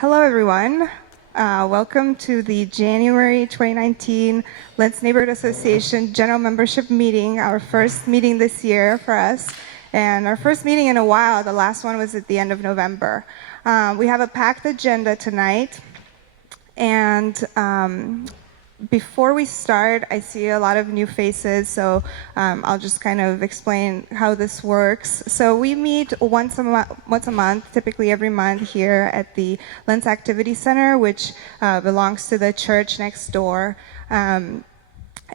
Hello, everyone. Welcome to the January 2019 Lents Neighborhood Association General Membership Meeting, our first meeting this year for us, and our first meeting in a while. The last one was at the end of November. We have a packed agenda tonight, and before we start, I see a lot of new faces, so I'll just kind of explain how this works. So we meet once a month, typically every month, here at the Lents Activity Center, which belongs to the church next door. And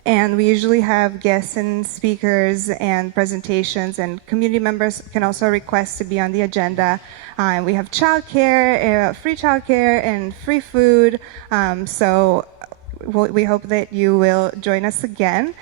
we usually have guests and speakers and presentations, and community members can also request to be on the agenda. We have childcare, free childcare, and free food. So we hope that you will join us again.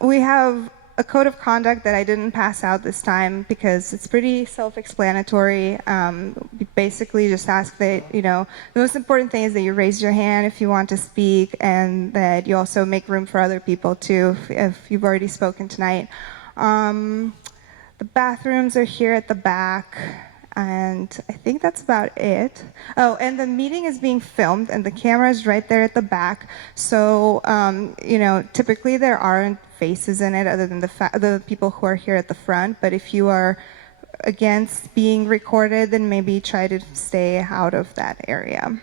We have a code of conduct that I didn't pass out this time because it's pretty self-explanatory. We basically just ask that, the most important thing is that you raise your hand if you want to speak, and that you also make room for other people too, if you've already spoken tonight. The bathrooms are here at the back. And I think that's about it. Oh, and the meeting is being filmed, and the camera is right there at the back. So, typically there aren't faces in it other than the people who are here at the front. But if you are against being recorded, then maybe try to stay out of that area.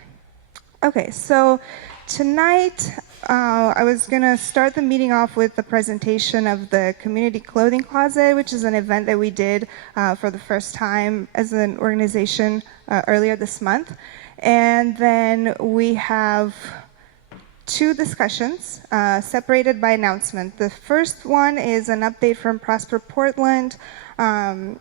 Okay, so tonight I was going to start the meeting off with the presentation of the Community Clothing Closet, which is an event that we did for the first time as an organization earlier this month. And then we have two discussions separated by announcement. The first one is an update from Prosper Portland on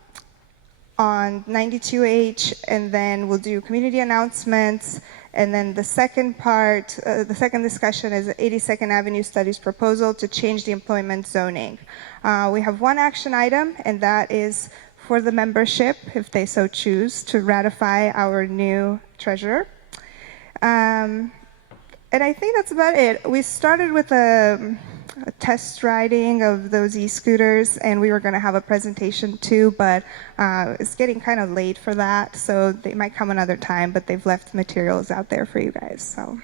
92H, and then we'll do community announcements. And then the second part, the second discussion is 82nd Avenue Studies proposal to change the employment zoning. We have one action item, and that is for the membership, if they so choose, to ratify our new treasurer. And I think that's about it. We started with a test riding of those e-scooters, and we were going to have a presentation too, but it's getting kind of late for that, so they might come another time, but they've left materials out there for you guys. So,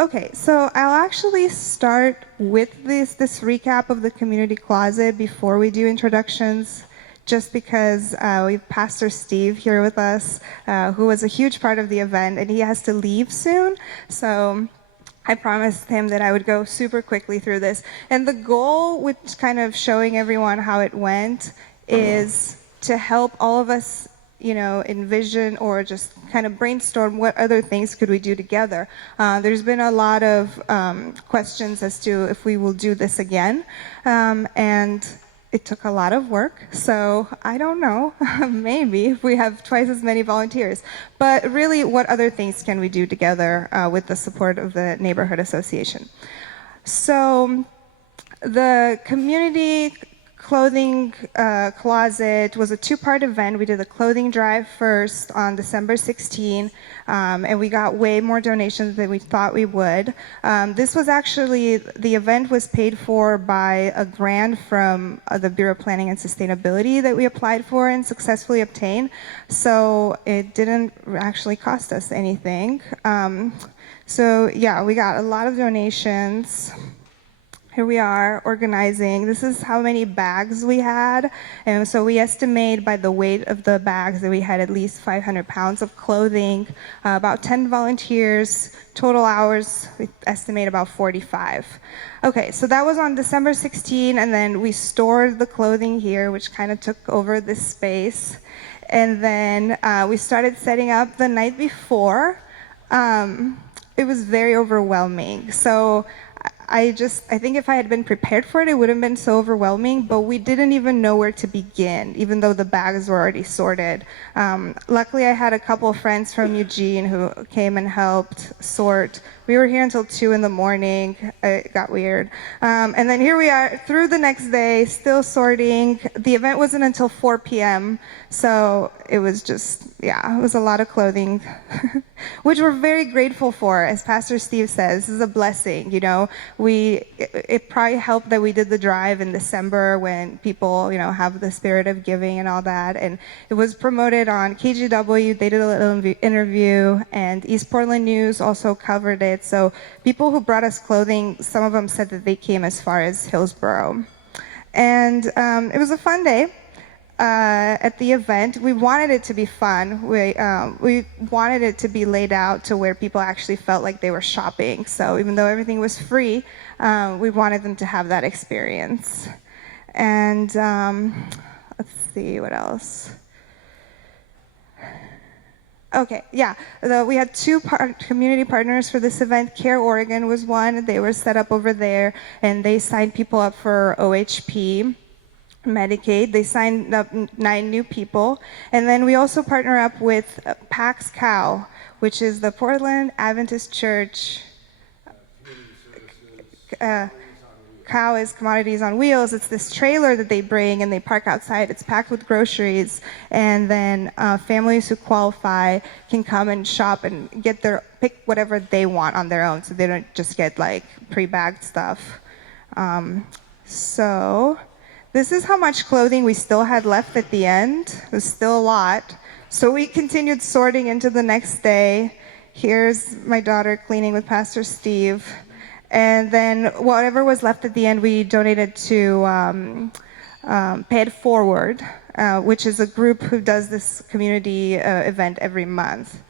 okay, so I'll actually start with this recap of the community closet before we do introductions, just because we have Pastor Steve here with us, who was a huge part of the event, and he has to leave soon, so I promised him that I would go super quickly through this. And the goal with kind of showing everyone how it went is to help all of us, envision or just kind of brainstorm what other things could we do together. There's been a lot of questions as to if we will do this again. And it took a lot of work, so I don't know, maybe if we have twice as many volunteers. But really, what other things can we do together with the support of the Neighborhood Association? So the community clothing closet was a two-part event. We did the clothing drive first on December 16, and we got way more donations than we thought we would. This was actually, the event was paid for by a grant from the Bureau of Planning and Sustainability that we applied for and successfully obtained. So it didn't actually cost us anything. So yeah, we got a lot of donations. Here we are organizing. This is how many bags we had. And so we estimate by the weight of the bags that we had at least 500 pounds of clothing, about 10 volunteers, total hours, we estimate about 45. Okay, so that was on December 16, and then we stored the clothing here, which kind of took over this space. And then we started setting up the night before. It was very overwhelming. So I think if I had been prepared for it, it wouldn't have been so overwhelming, but we didn't even know where to begin, even though the bags were already sorted. Luckily, I had a couple of friends from Eugene who came and helped sort. We were here until 2 in the morning. It got weird. And then here we are through the next day, still sorting. The event wasn't until 4 p.m., so it was just yeah, it was a lot of clothing, which we're very grateful for. As Pastor Steve says, this is a blessing. You know, it probably helped that we did the drive in December when people, you know, have the spirit of giving and all that. And it was promoted on KGW. They did a little interview, and East Portland News also covered it. So people who brought us clothing, some of them said that they came as far as Hillsborough. And it was a fun day. At the event, we wanted it to be fun. We wanted it to be laid out to where people actually felt like they were shopping. So even though everything was free, we wanted them to have that experience. And let's see, what else? Okay, yeah, we had two community partners for this event. Care Oregon was one. They were set up over there, and they signed people up for OHP. Medicaid. They signed up 9 new people. And then we also partner up with Pax Cow, which is the Portland Adventist Church. Cow is Commodities on Wheels. It's this trailer that they bring and they park outside. It's packed with groceries. And then families who qualify can come and shop and pick whatever they want on their own. So they don't just get like pre-bagged stuff. So this is how much clothing we still had left at the end. It was still a lot. So we continued sorting into the next day. Here's my daughter cleaning with Pastor Steve. And then whatever was left at the end, we donated to Pay It Forward, which is a group who does this community event every month.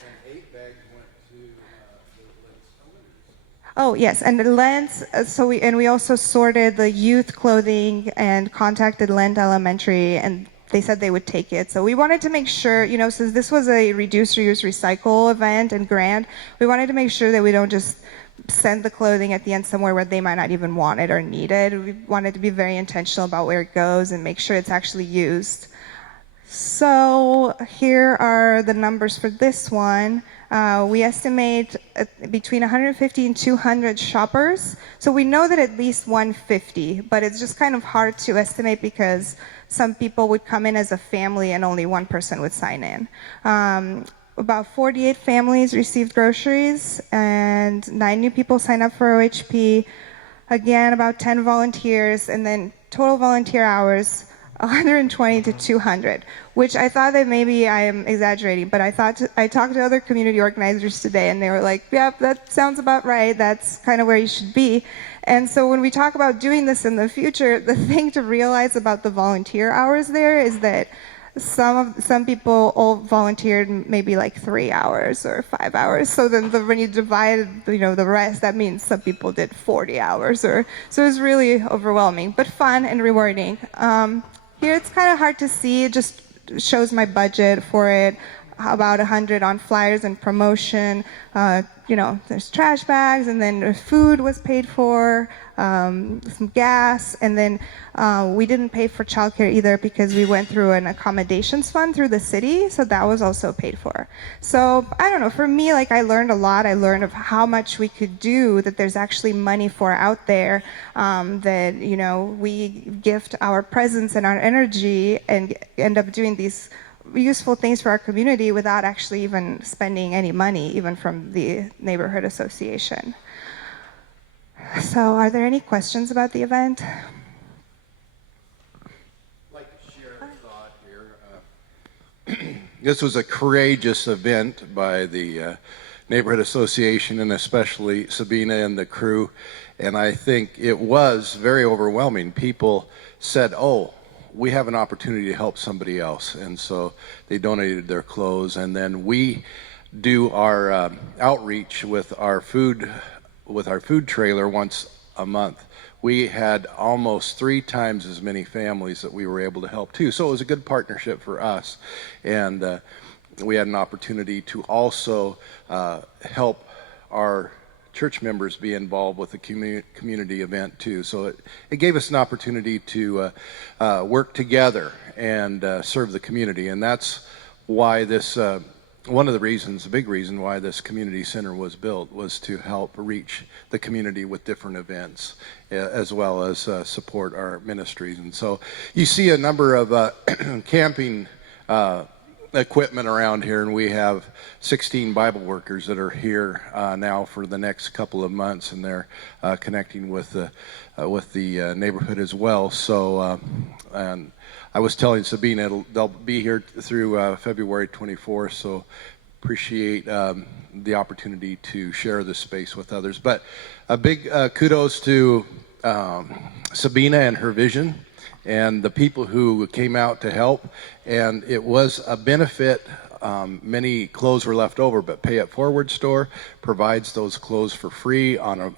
Oh yes, and the Lent. We also sorted the youth clothing and contacted Lent Elementary, and they said they would take it. So we wanted to make sure, you know, since this was a reduce, reuse, recycle event and grant, we wanted to make sure that we don't just send the clothing at the end somewhere where they might not even want it or need it. We wanted to be very intentional about where it goes and make sure it's actually used. So here are the numbers for this one. We estimate between 150 and 200 shoppers. So we know that at least 150, but it's just kind of hard to estimate because some people would come in as a family and only one person would sign in. About 48 families received groceries and 9 new people signed up for OHP. Again, about 10 volunteers, and then total volunteer hours 120 to 200, which I thought that maybe I am exaggerating, but I talked to other community organizers today, and they were like, "Yep, that sounds about right. That's kind of where you should be." And so when we talk about doing this in the future, the thing to realize about the volunteer hours there is that some people all volunteered maybe like 3 hours or 5 hours. So then when you divide, you know, the rest, that means some people did 40 hours. So it was really overwhelming, but fun and rewarding. Here it's kind of hard to see. It just shows my budget for it. About 100 on flyers and promotion. You know, there's trash bags, and then food was paid for, some gas, and then we didn't pay for childcare either because we went through an accommodations fund through the city, so that was also paid for. So I don't know, for me, like, I learned a lot. I learned of how much we could do, that there's actually money for out there, that, you know, we gift our presence and our energy and end up doing these useful things for our community without actually even spending any money, even from the neighborhood association. So are there any questions about the event? I'd like to share a thought here. This was a courageous event by the neighborhood association, and especially Sabina and the crew, and I think it was very overwhelming. People said, "Oh, we have an opportunity to help somebody else," and so they donated their clothes. And then we do our outreach with our food trailer once a month. We had almost 3 times as many families that we were able to help too. So it was a good partnership for us, and we had an opportunity to also help our church members be involved with the community event too. So it gave us an opportunity to work together and serve the community, and that's why this, one of the reasons, a big reason why this community center was built, was to help reach the community with different events, as well as support our ministries. And so you see a number of camping equipment around here, and we have 16 Bible workers that are here now for the next couple of months, and they're connecting with the neighborhood as well. So, and I was telling Sabina they'll be here through February 24th. So appreciate the opportunity to share this space with others. But a big kudos to Sabina and her vision, and the people who came out to help. And it was a benefit. Many clothes were left over, but Pay It Forward store provides those clothes for free on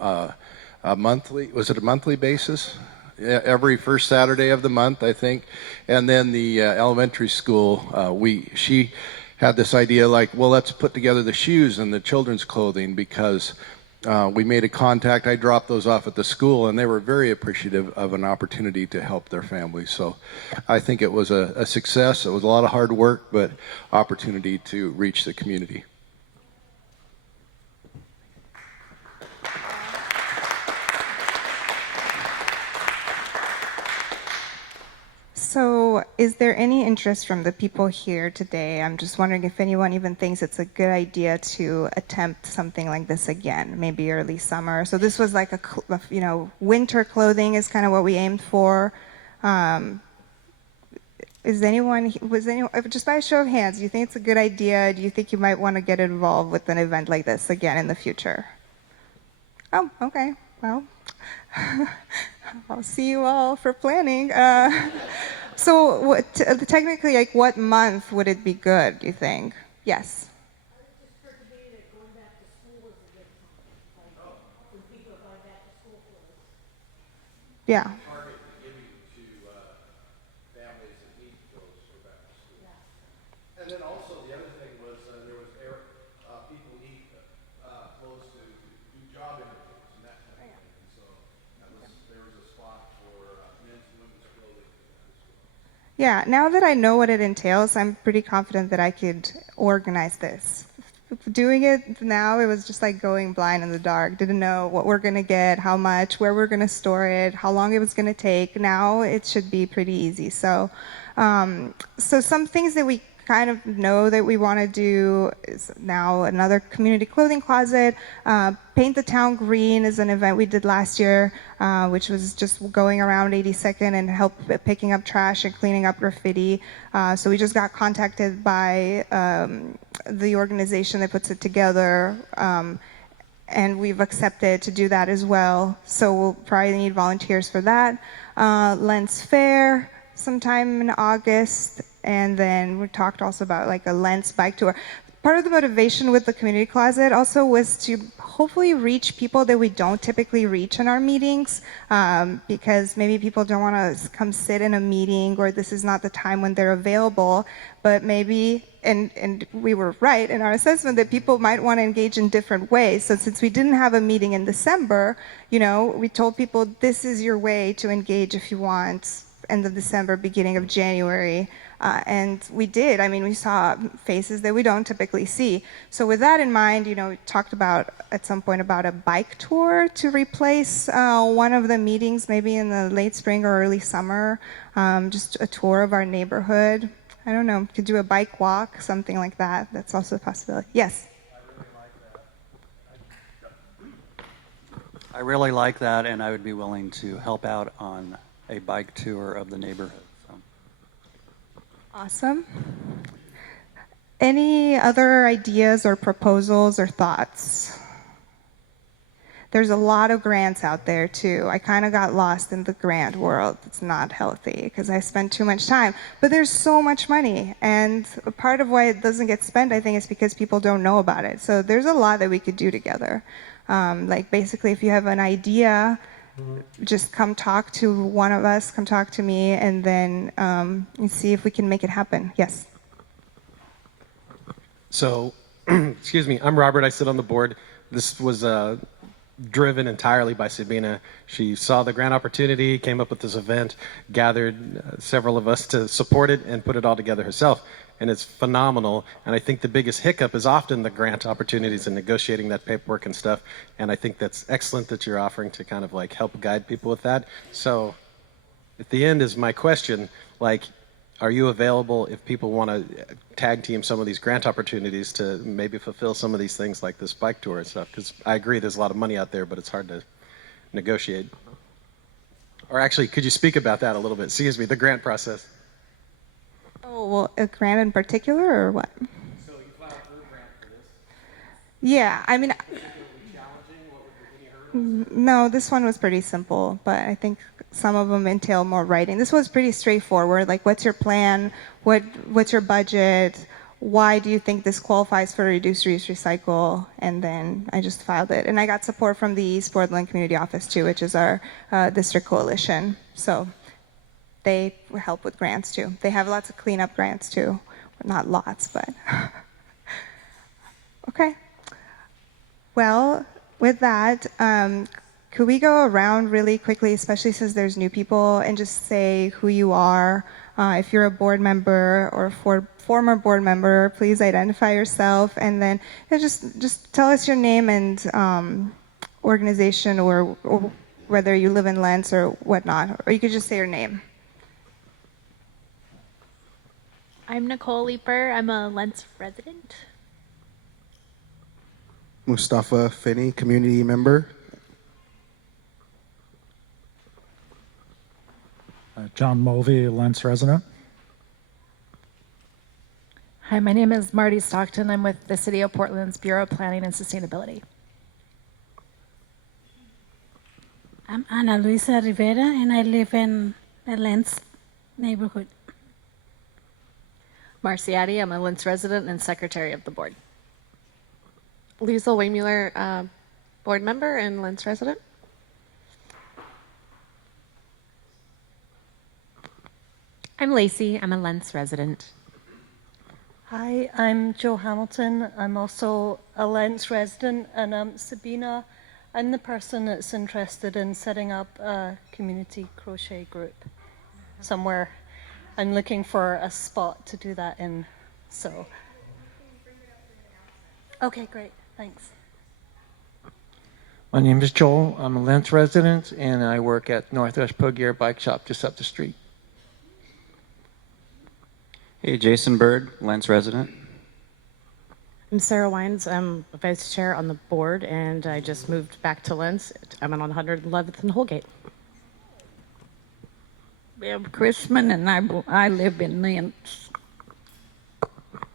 a monthly, was it a monthly basis? Yeah, every first Saturday of the month, I think. And then the elementary school, she had this idea like, well, let's put together the shoes and the children's clothing, because we made a contact. I dropped those off at the school, and they were very appreciative of an opportunity to help their families. So I think it was a success. It was a lot of hard work, but opportunity to reach the community. So, is there any interest from the people here today? I'm just wondering if anyone even thinks it's a good idea to attempt something like this again, maybe early summer. So this was like winter clothing is kind of what we aimed for. Was anyone, just by a show of hands, do you think it's a good idea? Do you think you might want to get involved with an event like this again in the future? Oh, okay. Well, I'll see you all for planning. So technically, like, what month would it be good, do you think? Yes? Yeah. And then also the other thing was there was people need clothes to do job interviews and that kind of thing. And so there was a spot for men's and women's clothing. Yeah, now that I know what it entails, I'm pretty confident that I could organize this. Doing it now, it was just like going blind in the dark. Didn't know what we're going to get, how much, where we're going to store it, how long it was going to take. Now it should be pretty easy. So, so some things that we kind of know that we want to do is now another community clothing closet. Paint the Town Green is an event we did last year, which was just going around 82nd and help picking up trash and cleaning up graffiti. So we just got contacted by the organization that puts it together, and we've accepted to do that as well. So we'll probably need volunteers for that. Lens Fair sometime in August, and then we talked also about like a Lens bike tour. Part of the motivation with the community closet also was to hopefully reach people that we don't typically reach in our meetings, because maybe people don't want to come sit in a meeting, or this is not the time when they're available, but maybe, and we were right in our assessment that people might want to engage in different ways. So since we didn't have a meeting in December, we told people this is your way to engage if you want, end of December, beginning of January. And we did. I mean, we saw faces that we don't typically see. So with that in mind, we talked about at some point about a bike tour to replace one of the meetings, maybe in the late spring or early summer, just a tour of our neighborhood. I don't know, could do a bike walk, something like that. That's also a possibility. Yes? I really like that, and I would be willing to help out on a bike tour of the neighborhood. So. Awesome. Any other ideas or proposals or thoughts? There's a lot of grants out there too. I kind of got lost in the grant world. It's not healthy because I spend too much time. But there's so much money, and part of why it doesn't get spent, I think, is because people don't know about it. So there's a lot that we could do together. Like basically, if you have an idea, just come talk to one of us, come talk to me, and then see if we can make it happen. Yes? So, excuse me, I'm Robert. I sit on the board. This was driven entirely by Sabina. She saw the grant opportunity, came up with this event, gathered several of us to support it, and put it all together herself. And it's phenomenal. And I think the biggest hiccup is often the grant opportunities and negotiating that paperwork and stuff. And I think that's excellent that you're offering to kind of like help guide people with that. So at the end is my question, like, are you available if people want to tag team some of these grant opportunities to maybe fulfill some of these things like this bike tour and stuff? Because I agree there's a lot of money out there, but it's hard to negotiate. Or actually, could you speak about that a little bit? Excuse me, the grant process. Oh, well, a grant in particular or what? So you filed for a grant for this. Yeah, I mean, Particularly challenging? What were any hurdles? no, this one was pretty simple, but I think some of them entail more writing. This was pretty straightforward. Like, what's your plan? What's your budget? Why do you think this qualifies for reduce, reuse, recycle? And then I just filed it, and I got support from the East Portland Community Office too, which is our district coalition. So they help with grants too. They have lots of cleanup grants too, not lots, but okay. Well, with that, could we go around really quickly, especially since there's new people, and just say who you are? If you're a board member or a former board member, please identify yourself, and then just tell us your name and organization, or whether you live in Lents or whatnot, or you could just say your name. I'm Nicole Leeper. I'm a Lents resident. Mustafa Finney, community member. John Mulvey, Lents resident. Hi, my name is Marty Stockton. I'm with the City of Portland's Bureau of Planning and Sustainability. I'm Ana Luisa Rivera, and I live in the Lents neighborhood. Marciati. I'm a Lents resident and secretary of the board. Liesel Waymuller, board member and Lents resident. I'm Lacey. I'm a Lents resident. Hi, I'm Joe Hamilton. I'm also a Lents resident, and I'm Sabina. I'm the person that's interested in setting up a community crochet group somewhere. I'm looking for a spot to do that in, so. Okay, great, thanks. My name is Joel. I'm a Lents resident, and I work at Northwest Pro Gear Bike Shop just up the street. Hey, Jason Bird, Lents resident. I'm Sarah Wines. I'm vice chair on the board, and I just moved back to Lents. I'm on 111th and Holgate. Bev Chrisman, and I live in Lents.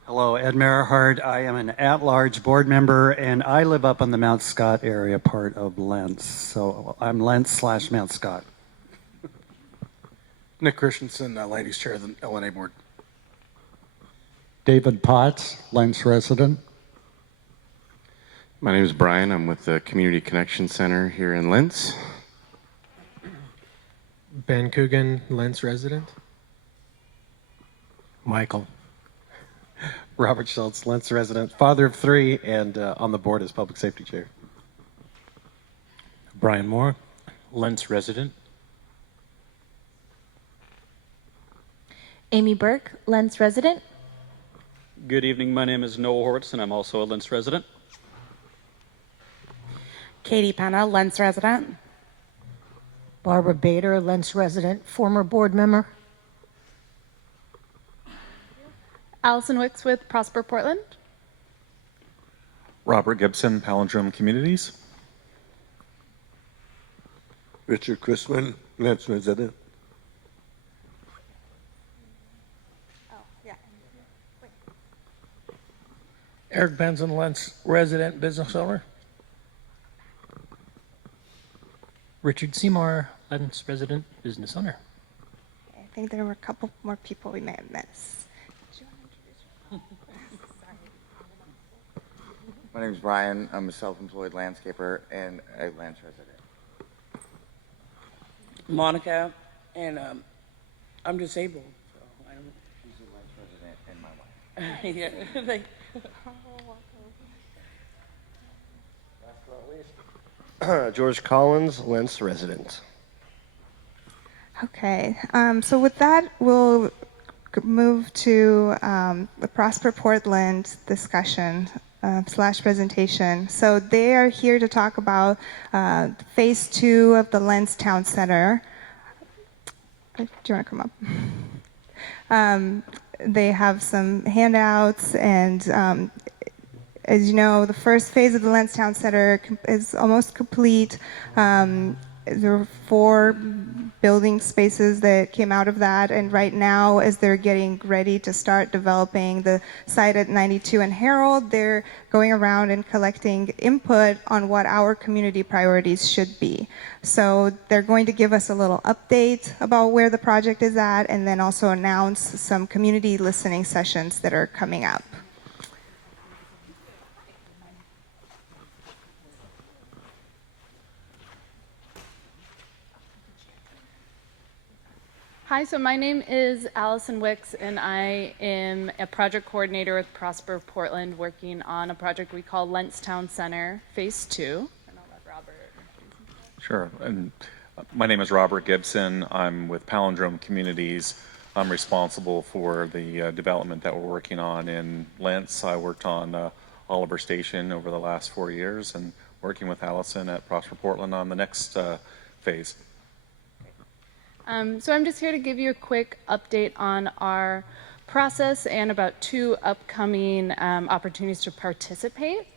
Hello, Ed Merihart. I am an at-large board member, and I live up on the Mount Scott area part of Lents. So I'm Lents/Mount Scott. Nick Christensen, ladies chair of the LNA board. David Potts, Lents resident. My name is Brian. I'm with the Community Connection Center here in Lents. Ben Coogan, Lents resident. Michael. Robert Schultz, Lents resident, father of three, and on the board as public safety chair. Brian Moore, Lents resident. Amy Burke, Lents resident. Good evening. My name is Noah Hortz, and I'm also a Lents resident. Katie Penna, Lents resident. Barbara Bader, Lents resident, former board member. Allison Wicks with Prosper Portland. Robert Gibson, Palindrome Communities. Richard Chrisman, Lents resident. Eric Benson, Lents resident, business owner. Richard Seymour, Lents resident, business owner. I think there were a couple more people we may have missed. My name is Brian. I'm a self-employed landscaper and a Lents resident. Monica, and I'm disabled, so I don't. She's a Lents resident and my wife. George Collins, Lents resident. Okay, so with that, we'll move to the Prosper Portland discussion / presentation. So they are here to talk about phase 2 of the Lents Town Center. Do you want to come up? They have some handouts, and as you know, the first phase of the Lentz Town Center is almost complete. There were 4 building spaces that came out of that, and right now, as they're getting ready to start developing the site at 92 and Herald, they're going around and collecting input on what our community priorities should be. So they're going to give us a little update about where the project is at, and then also announce some community listening sessions that are coming up. Hi, so my name is Allison Wicks, and I am a project coordinator with Prosper Portland, working on a project we call Lentz Town Center Phase 2. And I'll let Robert. Sure. And my name is Robert Gibson. I'm with Palindrome Communities. I'm responsible for the development that we're working on in Lentz. I worked on Oliver Station over the last 4 years, and working with Allison at Prosper Portland on the next phase. So I'm just here to give you a quick update on our process and about 2 upcoming opportunities to participate.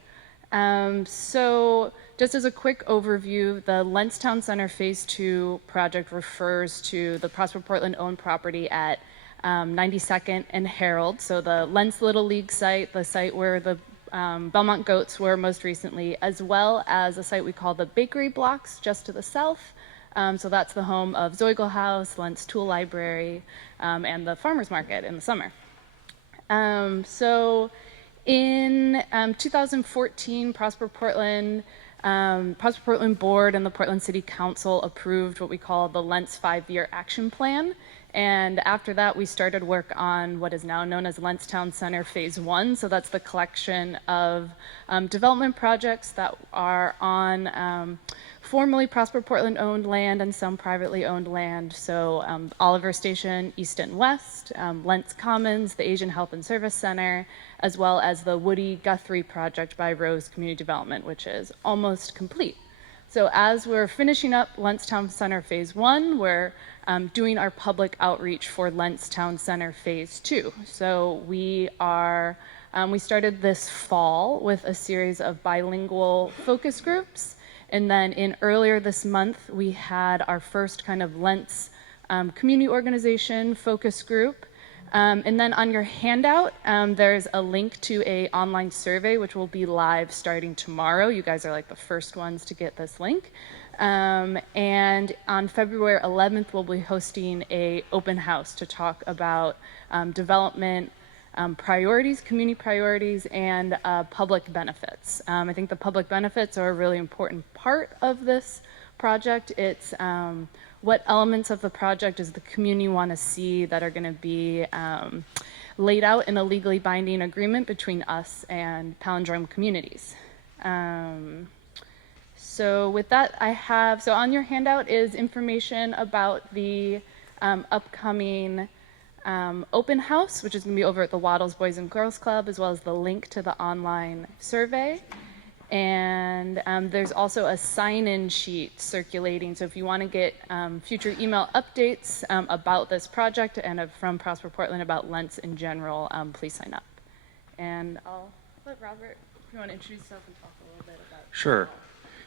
So just as a quick overview, the Lentz Town Center Phase 2 project refers to the Prosper Portland owned property at 92nd and Herald. So the Lentz Little League site, the site where the Belmont Goats were most recently, as well as a site we call the Bakery Blocks just to the south. So that's the home of Zoigel House, Lentz Tool Library, and the Farmers Market in the summer. So in 2014, Prosper Portland Board and the Portland City Council approved what we call the Lentz 5-year action plan. And after that, we started work on what is now known as Lentz Town Center Phase 1. So that's the collection of development projects that are on formerly Prosper Portland owned land and some privately owned land. So Oliver Station, East and West, Lentz Commons, the Asian Health and Service Center, as well as the Woody Guthrie project by Rose Community Development, which is almost complete. So as we're finishing up Lentz Town Center Phase 1, we're doing our public outreach for Lentz Town Center Phase 2. So we started this fall with a series of bilingual focus groups. And then earlier this month, we had our first kind of Lentz community organization focus group. And then on your handout, there's a link to an online survey, which will be live starting tomorrow. You guys are like the first ones to get this link. And on February 11th, we'll be hosting an open house to talk about development priorities, community priorities, and public benefits. I think the public benefits are a really important part of this project. It's what elements of the project does the community want to see that are going to be laid out in a legally binding agreement between us and Palindrome Communities. So with that, so on your handout is information about the upcoming open house, which is going to be over at the Waddles Boys and Girls Club, as well as the link to the online survey. And there's also a sign-in sheet circulating. So if you want to get future email updates about this project and from Prosper Portland about Lentz in general, please sign up. And I'll let Robert, if you want to introduce yourself and talk a little bit about. Sure.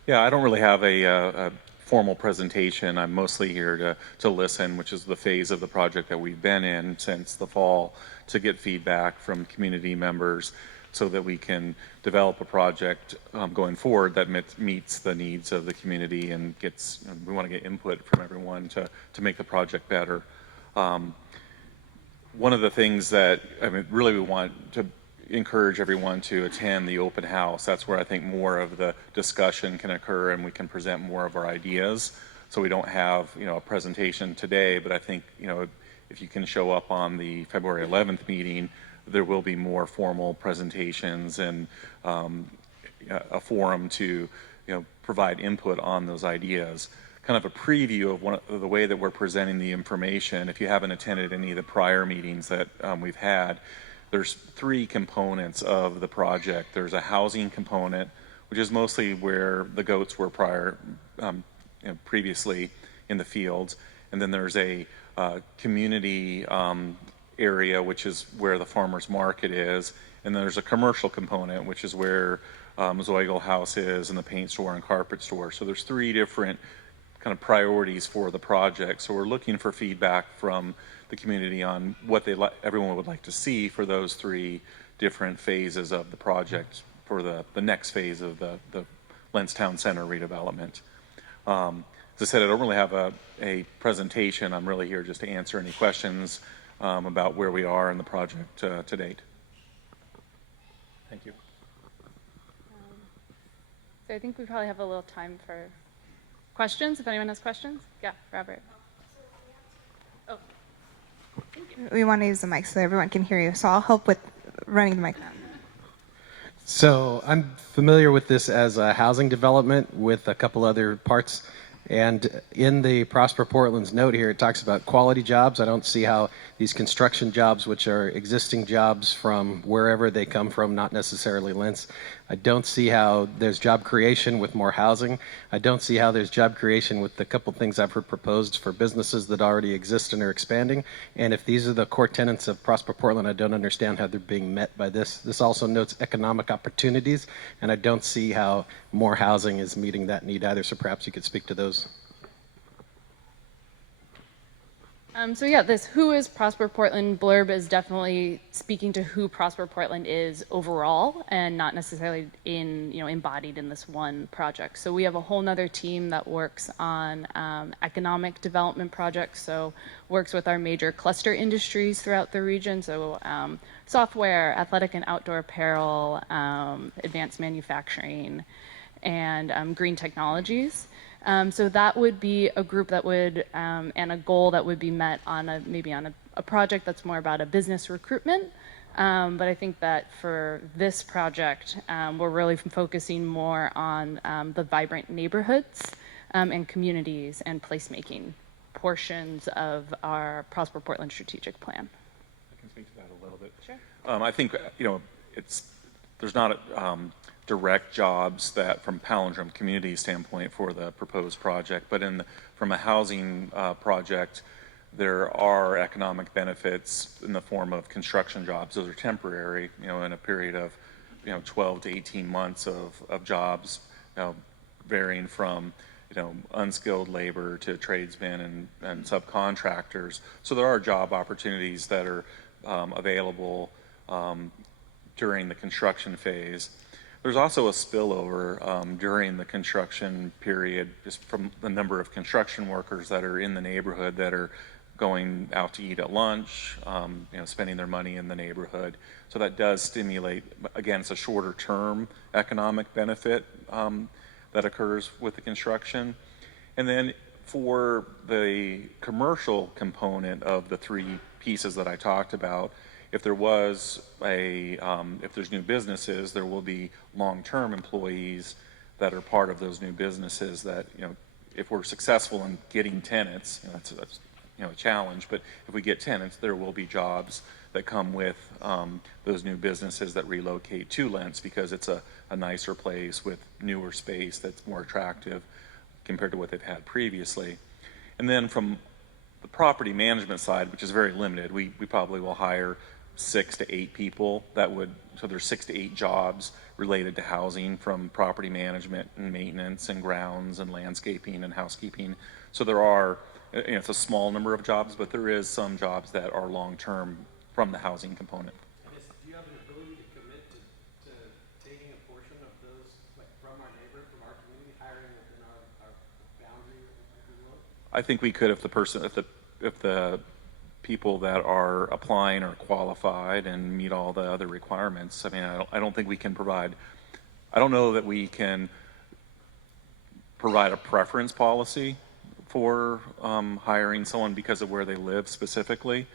Yeah, I don't really have a formal presentation. I'm mostly here to listen, which is the phase of the project that we've been in since the fall, to get feedback from community members so that we can develop a project going forward that meets the needs of the community and we want to get input from everyone to make the project better. One of the things that really we want to encourage everyone to attend the open house. That's where I think more of the discussion can occur and we can present more of our ideas. So we don't have, a presentation today, but I think, if you can show up on the February 11th meeting, there will be more formal presentations and a forum to, provide input on those ideas. Kind of a preview of the way that we're presenting the information. If you haven't attended any of the prior meetings that we've had, there's 3 components of the project. There's a housing component, which is mostly where the goats were previously in the fields. And then there's a community area, which is where the farmers market is, and then there's a commercial component, which is where Zoigle House is, and the paint store and carpet store. So there's three different kind of priorities for the project. So we're looking for feedback from the community on what everyone would like to see for those three different phases of the project for the next phase of the Lentz Town Center redevelopment. As I said, I don't really have a presentation. I'm really here just to answer any questions about where we are in the project to date. Thank you. So I think we probably have a little time for questions, if anyone has questions. Yeah, Robert. Oh, thank you. We want to use the mic so everyone can hear you, so I'll help with running the mic. So I'm familiar with this as a housing development with a couple other parts. And in the Prosper Portland's note here, it talks about quality jobs. I don't see how these construction jobs, which are existing jobs from wherever they come from, not necessarily Lentz. I don't see how there's job creation with more housing. I don't see how there's job creation with the couple things I've heard proposed for businesses that already exist and are expanding. And if these are the core tenets of Prosper Portland, I don't understand how they're being met by this. This also notes economic opportunities, and I don't see how more housing is meeting that need either. So perhaps you could speak to those. So yeah, this Who is Prosper Portland blurb is definitely speaking to who Prosper Portland is overall and not necessarily embodied in this one project. So we have a whole nother team that works on economic development projects, so works with our major cluster industries throughout the region, so software, athletic and outdoor apparel, advanced manufacturing, and green technologies. So that would be a group that would, and a goal that would be met on maybe on a project that's more about a business recruitment. But I think that for this project, we're really focusing more on the vibrant neighborhoods and communities and placemaking portions of our Prosper Portland strategic plan. I can speak to that a little bit. Sure. I think, there's not direct jobs that from Palindrome community standpoint for the proposed project, but from a housing project, there are economic benefits in the form of construction jobs. Those are temporary, in a period of 12 to 18 months of jobs, varying from unskilled labor to tradesmen and subcontractors. So there are job opportunities that are available during the construction phase. There's also a spillover during the construction period, just from the number of construction workers that are in the neighborhood that are going out to eat at lunch, spending their money in the neighborhood. So that does stimulate, again, it's a shorter term economic benefit that occurs with the construction. And then for the commercial component of the three pieces that I talked about, if there's new businesses, there will be long-term employees that are part of those new businesses that, if we're successful in getting tenants, that's a challenge, but if we get tenants, there will be jobs that come with those new businesses that relocate to Lentz because it's a nicer place with newer space that's more attractive compared to what they've had previously. And then from the property management side, which is very limited, we probably will hire 6 to 8 people so there's 6 to 8 jobs related to housing, from property management and maintenance and grounds and landscaping and housekeeping. So there are, it's a small number of jobs, but there is some jobs that are long-term from the housing component. Do you have an ability to commit to taking a portion of those, like from our neighbor, from our community, hiring within our boundaries, if you will? I think we could if the people that are applying are qualified and meet all the other requirements. I mean, I don't think we can provide, I don't know that we can provide a preference policy for hiring someone because of where they live specifically.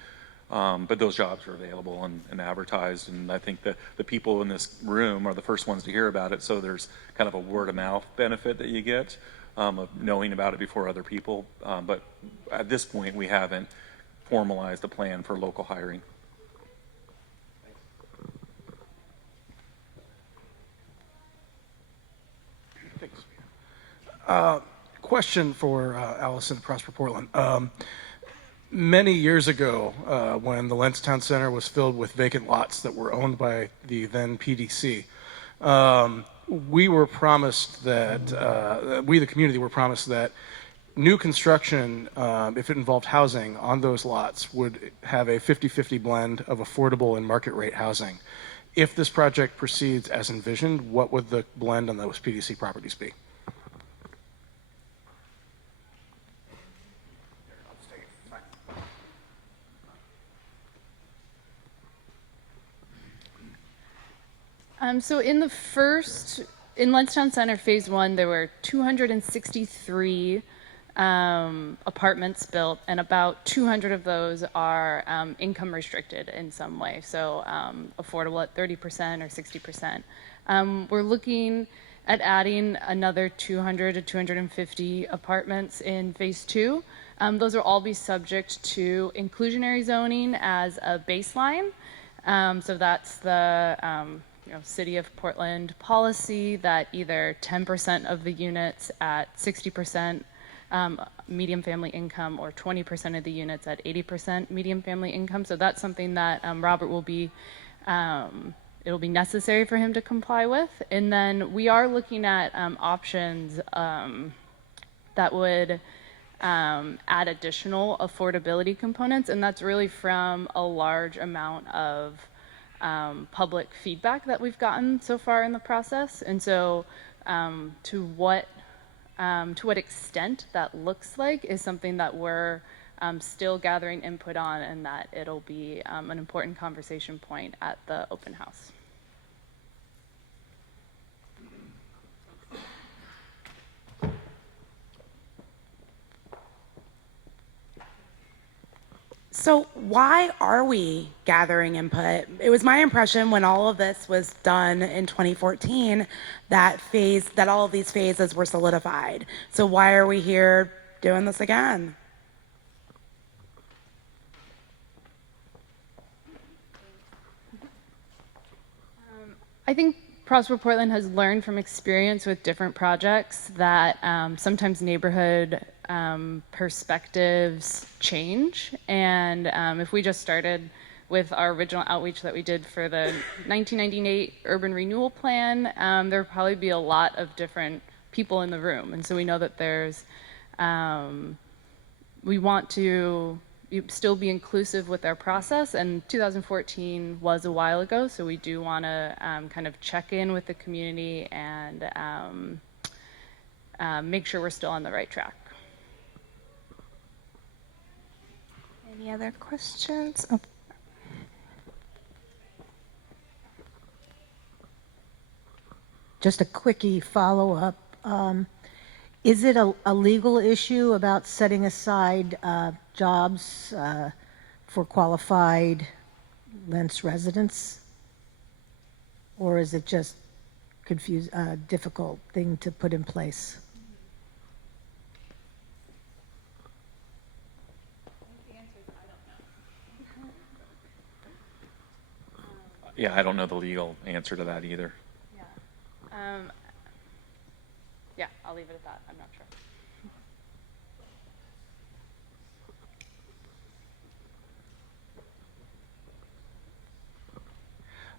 But those jobs are available and advertised, and I think that the people in this room are the first ones to hear about it, so there's kind of a word of mouth benefit that you get of knowing about it before other people. But at this point, we haven't formalized a plan for local hiring. Question for Allison at Prosper Portland. Many years ago, when the Lentz Town Center was filled with vacant lots that were owned by the then PDC, we were promised that, we the community were promised that new construction, if it involved housing on those lots, would have a 50-50 blend of affordable and market rate housing. If this project proceeds as envisioned, what would the blend on those PDC properties be? So in Lentstown Center Phase 1, there were 263 apartments built, and about 200 of those are income restricted in some way, so affordable at 30% or 60%. We're looking at adding another 200 to 250 apartments in Phase 2. Those will all be subject to inclusionary zoning as a baseline. So that's the City of Portland policy that either 10% of the units at 60% median family income or 20% of the units at 80% median family income. So that's something that Robert will be, it'll be necessary for him to comply with. And then we are looking at options that would add additional affordability components, and that's really from a large amount of public feedback that we've gotten so far in the process. And so to what extent that looks like is something that we're still gathering input on, and that it'll be an important conversation point at the open house. So why are we gathering input? It was my impression when all of this was done in 2014 that all of these phases were solidified. So why are we here doing this again? I think Prosper Portland has learned from experience with different projects that sometimes neighborhood perspectives change. And if we just started with our original outreach that we did for the 1998 Urban Renewal Plan, there would probably be a lot of different people in the room. And so we know that there's, we want to still be inclusive with our process, and 2014 was a while ago, so we do want to kind of check in with the community and make sure we're still on the right track. Any other questions? Oh. Just a quickie follow-up. Is it a legal issue about setting aside jobs for qualified Lentz residents? Or is it just difficult thing to put in place? Yeah, I don't know the legal answer to that either. Yeah, I'll leave it at that. I'm not sure.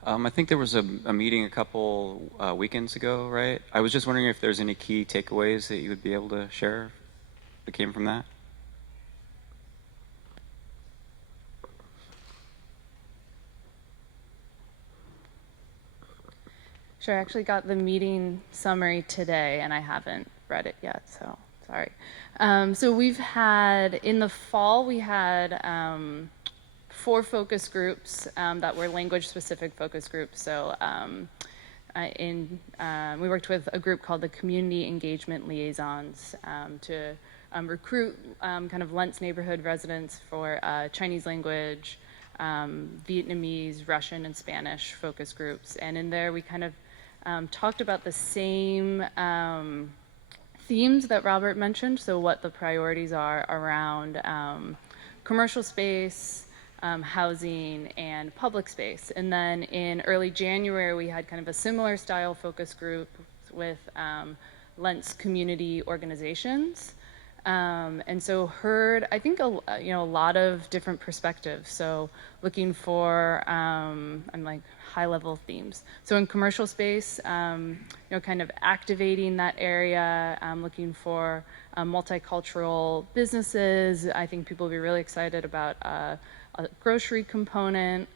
I think there was a meeting a couple weekends ago, right? I was just wondering if there's any key takeaways that you would be able to share that came from that. Sure, I actually got the meeting summary today, and I haven't read it yet, so sorry. So we've had, in the fall, we had 4 focus groups that were language-specific focus groups. So we worked with a group called the Community Engagement Liaisons to recruit kind of Lentz neighborhood residents for Chinese language, Vietnamese, Russian, and Spanish focus groups. And in there, we kind of talked about the same themes that Robert mentioned, so what the priorities are around commercial space, housing, and public space. And then in early January, we had kind of a similar style focus group with Lentz community organizations. And so heard, I think, a lot of different perspectives. So looking for, I'm like high-level themes. So in commercial space, kind of activating that area, looking for multicultural businesses. I think people will be really excited about a grocery component.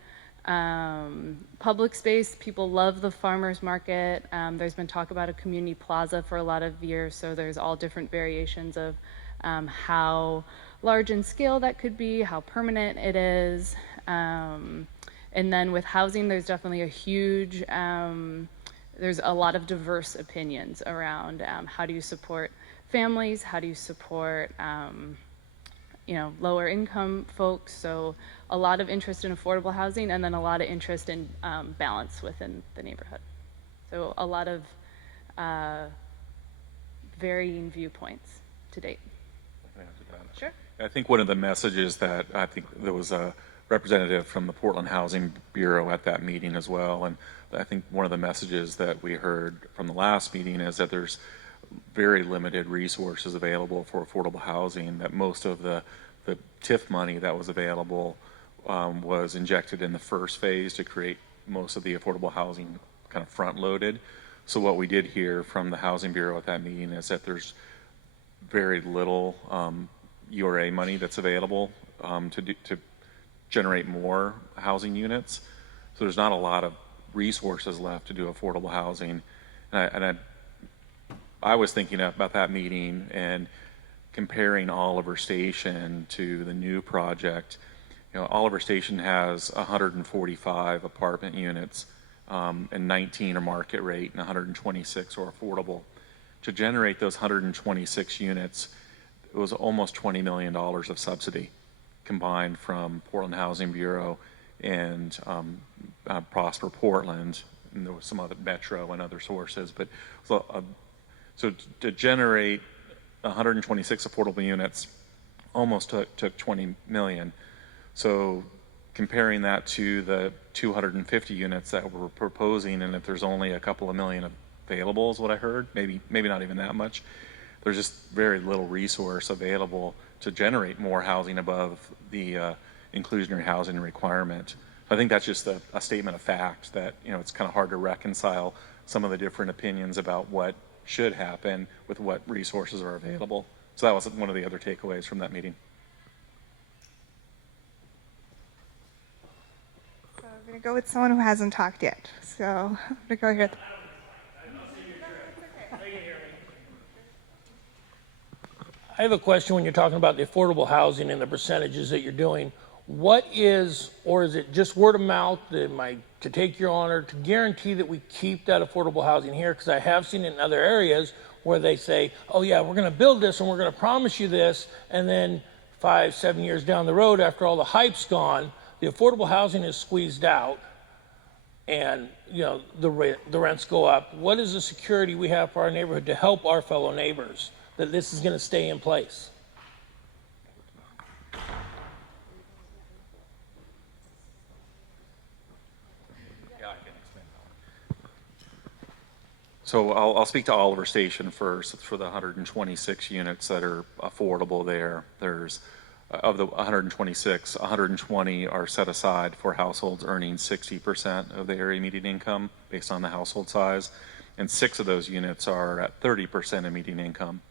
Public space, people love the farmers market. There's been talk about a community plaza for a lot of years, so there's all different variations of how large in scale that could be, how permanent it is. And then with housing, there's definitely a huge, there's a lot of diverse opinions around how do you support families, how do you support lower income folks. So a lot of interest in affordable housing, and then a lot of interest in balance within the neighborhood. So a lot of varying viewpoints to date. Sure. I think one of the messages that I think there was a representative from the Portland Housing Bureau at that meeting as well, and I think one of the messages that we heard from the last meeting is that there's very limited resources available for affordable housing, that most of the TIF money that was available was injected in the first phase to create most of the affordable housing kind of front loaded. So what we did hear from the Housing Bureau at that meeting is that there's very little URA money that's available to generate more housing units. So there's not a lot of resources left to do affordable housing. And I was thinking about that meeting and comparing Oliver Station to the new project. Oliver Station has 145 apartment units, and 19 are market rate and 126 are affordable. To generate those 126 units, it was almost $20 million of subsidy combined from Portland Housing Bureau and Prosper Portland, and there was some other Metro and other sources. But so to generate 126 affordable units almost took 20 million. So comparing that to the 250 units that we're proposing, and if there's only a couple of million available is what I heard, maybe not even that much, there's just very little resource available to generate more housing above the inclusionary housing requirement. I think that's just a statement of fact that it's kind of hard to reconcile some of the different opinions about what should happen with what resources are available. So that was one of the other takeaways from that meeting. So I'm going to go with someone who hasn't talked yet. So I'm going to go here. I have a question. When you're talking about the affordable housing and the percentages that you're doing, what is, or is it just word of mouth to take your honor to guarantee that we keep that affordable housing here? Because I have seen it in other areas where they say, oh yeah, we're going to build this and we're going to promise you this, and then 5-7 years down the road, after all the hype's gone, the affordable housing is squeezed out, and the rents go up. What is the security we have for our neighborhood to help our fellow neighbors that this is going to stay in place? So I'll speak to Oliver Station first. For the 126 units that are affordable there, there's of the 126, 120 are set aside for households earning 60% of the area median income based on the household size, and 6 of those units are at 30% of median income.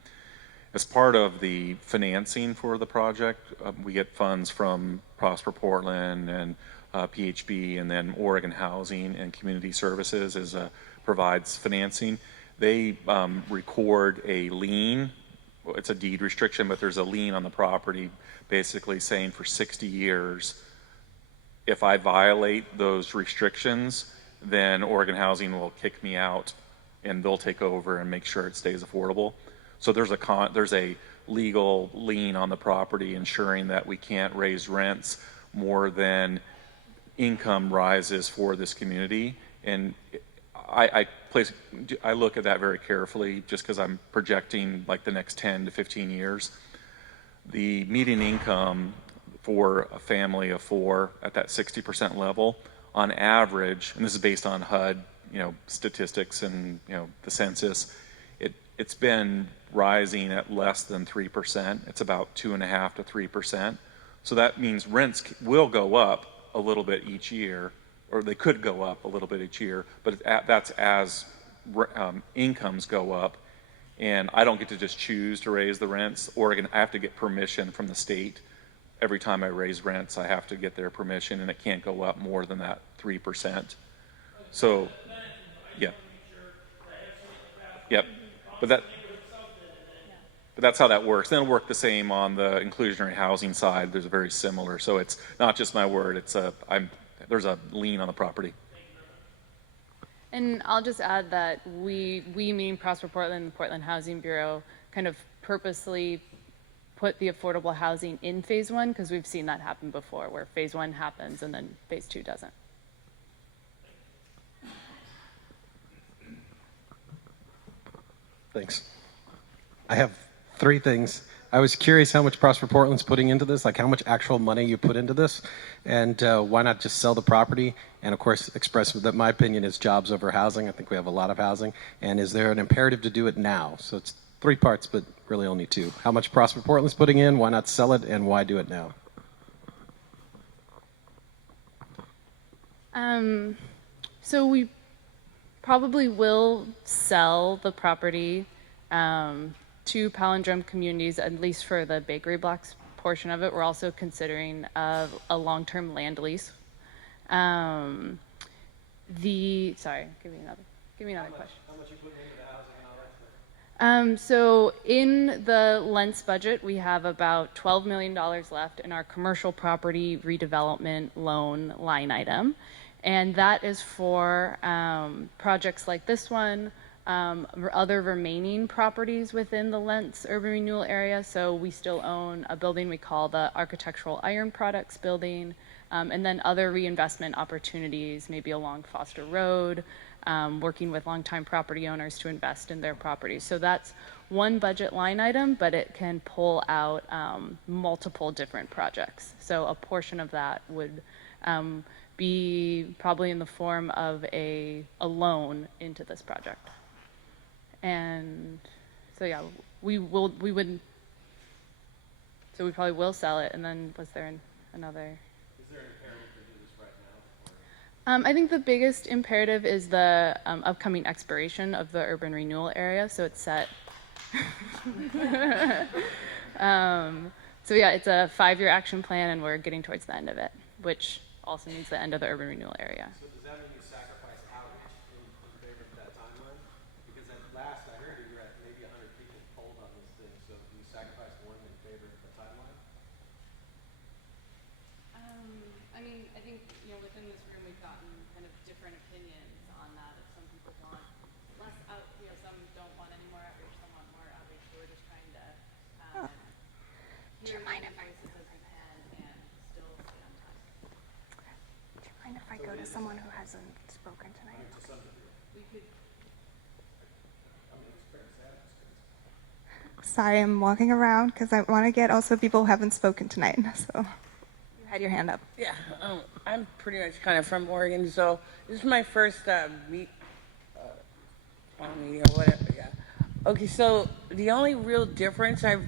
As part of the financing for the project, we get funds from Prosper Portland and PHB, and then Oregon Housing and Community Services provides financing. They record a lien. It's a deed restriction, but there's a lien on the property basically saying for 60 years, if I violate those restrictions, then Oregon Housing will kick me out and they'll take over and make sure it stays affordable. So there's a legal lien on the property ensuring that we can't raise rents more than income rises for this community. And I look at that very carefully just because I'm projecting like the next 10 to 15 years. The median income for a family of 4 at that 60% level on average, and this is based on HUD, statistics and the census, it's been rising at less than 3%. It's about 2.5% to 3%. So that means rents will go up a little bit each year, or they could go up a little bit each year, but that's as incomes go up. And I don't get to just choose to raise the rents. Oregon, I have to get permission from the state. Every time I raise rents, I have to get their permission, and it can't go up more than that 3%. So, yeah. Yep. But that's how that works. Then it'll work the same on the inclusionary housing side. There's a very similar. So it's not just my word. There's a lien on the property. And I'll just add that we meaning Prosper Portland, the Portland Housing Bureau, kind of purposely put the affordable housing in phase 1 because we've seen that happen before, where phase 1 happens and then phase 2 doesn't. Thanks. I have 3 things. I was curious how much Prosper Portland's putting into this, like how much actual money you put into this, and why not just sell the property? And of course, express that my opinion is jobs over housing. I think we have a lot of housing. And is there an imperative to do it now? So it's 3 parts, but really only 2. How much Prosper Portland's putting in, why not sell it, and why do it now? So we probably will sell the property to Palindrome Communities, at least for the bakery blocks portion of it. We're also considering a long-term land lease. Sorry, give me another question. How much you putting into the housing and all that stuff? So in the Lentz budget, we have about $12 million left in our commercial property redevelopment loan line item. And that is for projects like this one, other remaining properties within the Lentz urban renewal area. So we still own a building we call the Architectural Iron Products building, and then other reinvestment opportunities, maybe along Foster Road, working with longtime property owners to invest in their properties. So that's one budget line item, but it can pull out multiple different projects. So a portion of that would be probably in the form of a loan into this project. And so yeah, we probably will sell it. And then was there another? Is there an imperative to do this right now? I think the biggest imperative is the upcoming expiration of the urban renewal area. So it's set. So yeah, it's a 5-year action plan, and we're getting towards the end of it, which also means the end of the urban renewal area. So does that mean you sacrifice outreach in favor of that timeline? Because at last I heard you were at maybe 100 people polled on this thing, so do you sacrifice one in favor of the timeline? I mean, I think, within this room we've gotten kind of different opinions on that. If some people want less out, some don't want any more outreach, some want more outreach. So we're just trying to hear many voices as we can and still stay on time. Do you mind if I go to someone who hasn't spoken tonight? We could. Sorry, I'm walking around because I want to get also people who haven't spoken tonight. So you had your hand up. Yeah, I'm pretty much kind of from Oregon, so this is my first meeting or whatever. Yeah. Okay, so the only real difference I've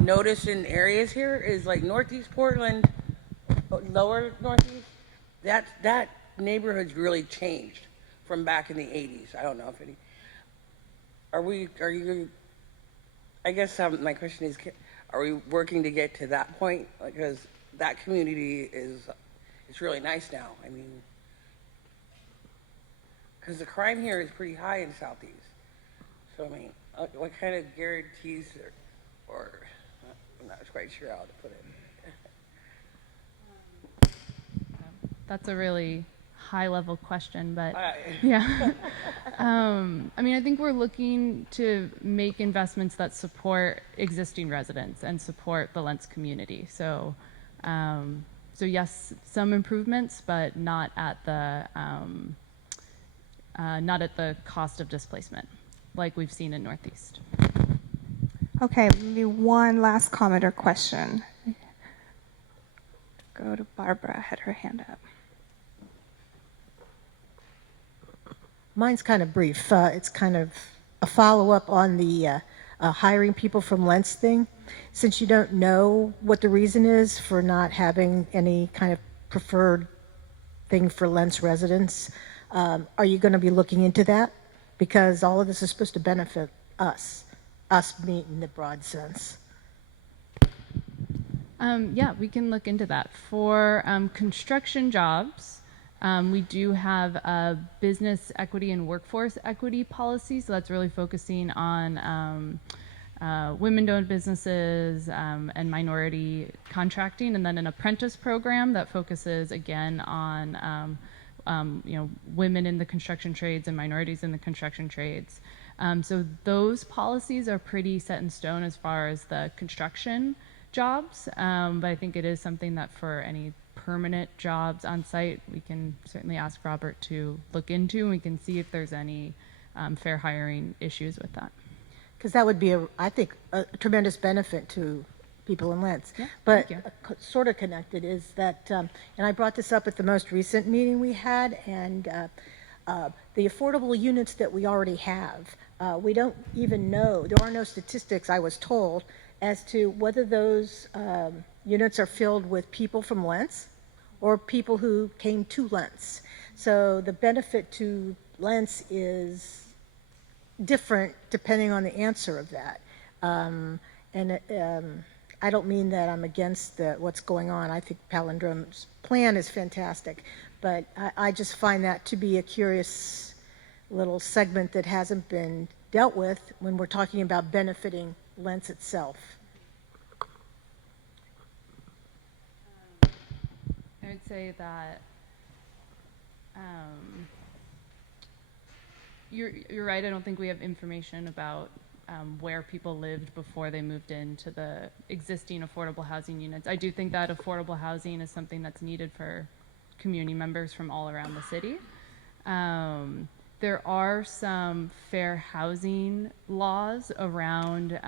noticed in areas here is like Northeast Portland, lower Northeast. That neighborhood's really changed from back in the 80s. I don't know if any. Are you? I guess my question is, are we working to get to that point? Because that community it's really nice now. I mean, because the crime here is pretty high in Southeast. So I mean, what kind of guarantees or I'm not quite sure how to put it. That's a really high-level question, but yeah. I mean, I think we're looking to make investments that support existing residents and support the Lentz community. So, so yes, some improvements, but not at the cost of displacement, like we've seen in Northeast. Okay, maybe one last comment or question. Go to Barbara, had her hand up. Mine's kind of brief. It's kind of a follow-up on the hiring people from Lentz thing. Since you don't know what the reason is for not having any kind of preferred thing for Lentz residents, are you going to be looking into that? Because all of this is supposed to benefit us mean in the broad sense. Yeah, we can look into that. For construction jobs, we do have a business equity and workforce equity policy, so that's really focusing on women-owned businesses and minority contracting, and then an apprentice program that focuses again on women in the construction trades and minorities in the construction trades. So those policies are pretty set in stone as far as the construction jobs, but I think it is something that for any permanent jobs on site, we can certainly ask Robert to look into, and we can see if there's any fair hiring issues with that. Because that would be, I think, a tremendous benefit to people in Lentz. Yeah, but thank sort of connected is that, and I brought this up at the most recent meeting we had, and the affordable units that we already have, we don't even know, there are no statistics, I was told, as to whether those units are filled with people from Lentz or people who came to Lentz. So the benefit to Lentz is different depending on the answer of that. I don't mean that I'm against what's going on. I think Palindrome's plan is fantastic, but I just find that to be a curious little segment that hasn't been dealt with when we're talking about benefiting Lentz itself. I would say that you're right. I don't think we have information about where people lived before they moved into the existing affordable housing units. I do think that affordable housing is something that's needed for community members from all around the city. There are some fair housing laws around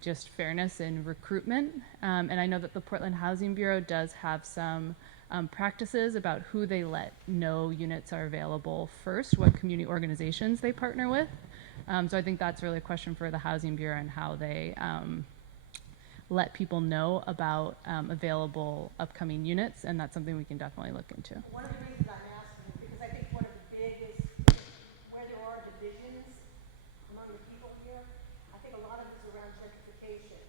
just fairness in recruitment. And I know that the Portland Housing Bureau does have some practices about who they let know units are available first, what community organizations they partner with. So I think that's really a question for the Housing Bureau and how they let people know about available upcoming units, and that's something we can definitely look into. One of the reasons I'm asking is because I think one of the biggest, where there are divisions among the people here, I think a lot of it's around gentrification.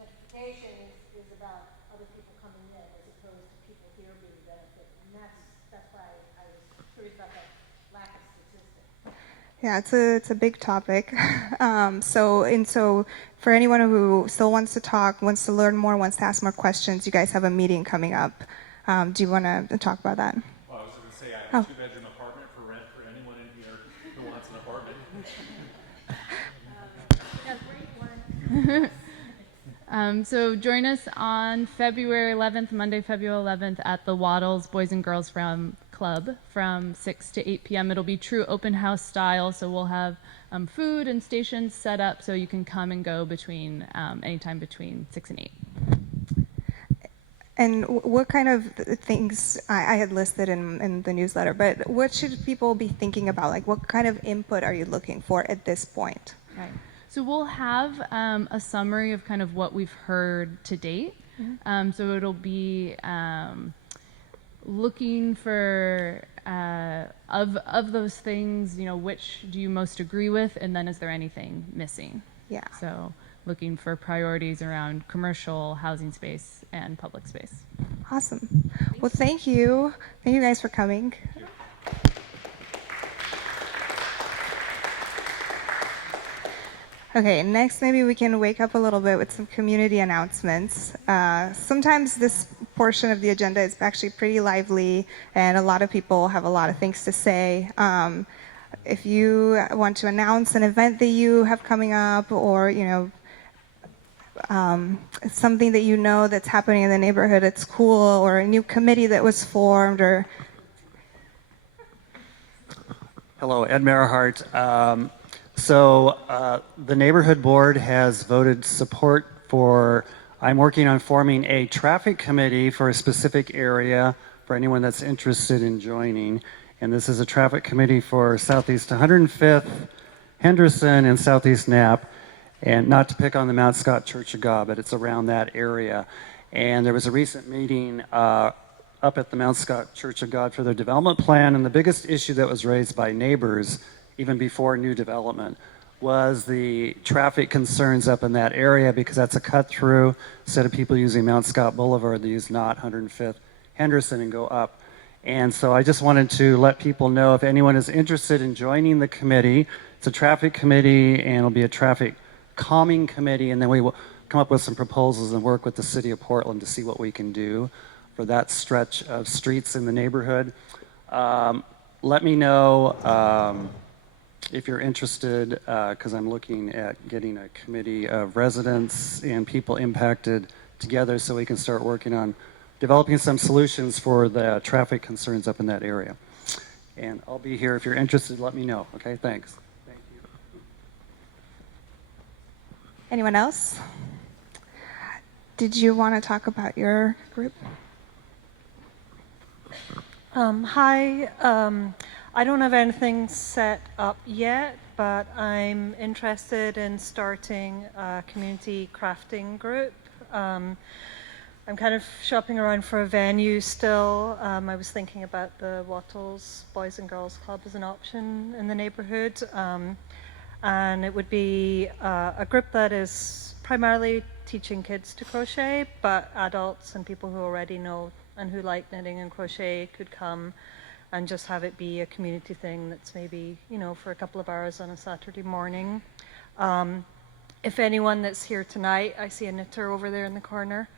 Gentrification is about other people coming in as opposed to people here being benefited, and that's why I was curious about that lack of statistics. Yeah, it's a big topic. So for anyone who still wants to talk, wants to learn more, wants to ask more questions, you guys have a meeting coming up. Do you want to talk about that? Well, I was going to say I have a two-bedroom apartment for rent for anyone in here who wants an apartment. So join us on February 11th, Monday, February 11th at the Waddles Boys and Girls Club from 6 to 8 p.m. It'll be true open house style, so we'll have food and stations set up so you can come and go between anytime between 6 and 8. And what kind of things I had listed in the newsletter, but what should people be thinking about? Like, what kind of input are you looking for at this point? Right. So we'll have a summary of kind of what we've heard to date. So it'll be looking for of those things, which do you most agree with, and then is there anything missing? Yeah. So looking for priorities around commercial, housing space, and public space. Awesome. Well, thank you. Thank you guys for coming. Okay, next maybe we can wake up a little bit with some community announcements. Sometimes this portion of the agenda is actually pretty lively, and a lot of people have a lot of things to say. If you want to announce an event that you have coming up, or something that you know that's happening in the neighborhood that's cool, or a new committee that was formed, or... Hello, Ed Merhart. So the neighborhood board has voted support for, I'm working on forming a traffic committee for a specific area for anyone that's interested in joining. And this is a traffic committee for Southeast 105th, Henderson and Southeast Knapp, and not to pick on the Mount Scott Church of God, but it's around that area. And there was a recent meeting up at the Mount Scott Church of God for their development plan, and the biggest issue that was raised by neighbors, even before new development, was the traffic concerns up in that area, because that's a cut through. Instead of people using Mount Scott Boulevard, they use not 105th Henderson and go up. And so I just wanted to let people know, if anyone is interested in joining the committee, it's a traffic committee and it'll be a traffic calming committee, and then we will come up with some proposals and work with the city of Portland to see what we can do for that stretch of streets in the neighborhood. Let me know if you're interested, because I'm looking at getting a committee of residents and people impacted together so we can start working on developing some solutions for the traffic concerns up in that area. And I'll be here if you're interested. Let me know. Okay, thanks. Anyone else? Did you want to talk about your group? Hi. I don't have anything set up yet, but I'm interested in starting a community crafting group. I'm kind of shopping around for a venue still. I was thinking about the Wattles Boys and Girls Club as an option in the neighborhood. And it would be a group that is primarily teaching kids to crochet, but adults and people who already know and who like knitting and crochet could come and just have it be a community thing that's maybe, for a couple of hours on a Saturday morning. If anyone that's here tonight, I see a knitter over there in the corner,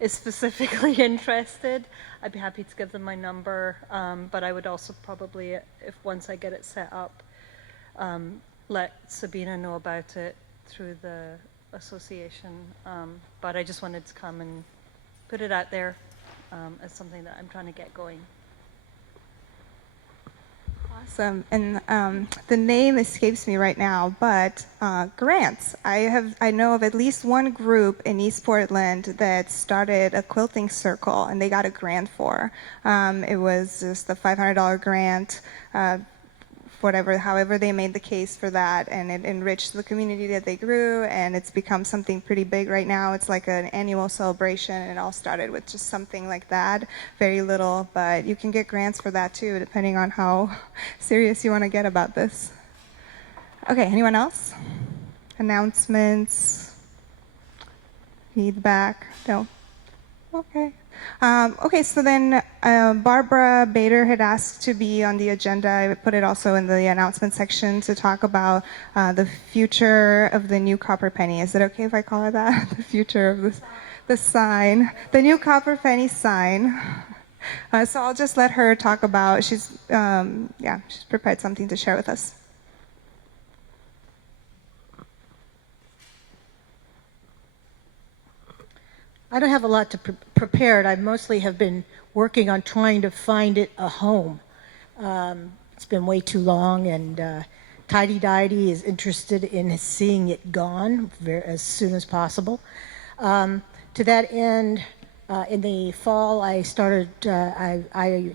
is specifically interested, I'd be happy to give them my number, but I would also probably, if once I get it set up, let Sabina know about it through the association. But I just wanted to come and put it out there as something that I'm trying to get going. Awesome. And the name escapes me right now, but grants. I know of at least one group in East Portland that started a quilting circle, and they got a grant for. It was just a $500 grant. However they made the case for that, and it enriched the community that they grew, and it's become something pretty big right now. It's like an annual celebration, and it all started with just something like that, very little, but you can get grants for that too, depending on how serious you want to get about this. Okay, anyone else? Announcements? Feedback? No? Okay. Okay, so then Barbara Bader had asked to be on the agenda. I put it also in the announcement section to talk about the future of the new copper penny. Is it okay if I call it that? The future of the sign, the new copper penny sign. So I'll just let her talk about. She's prepared something to share with us. I don't have a lot to prepared. I mostly have been working on trying to find it a home. It's been way too long, and Tidy Diety is interested in seeing it gone as soon as possible. To that end, in the fall, I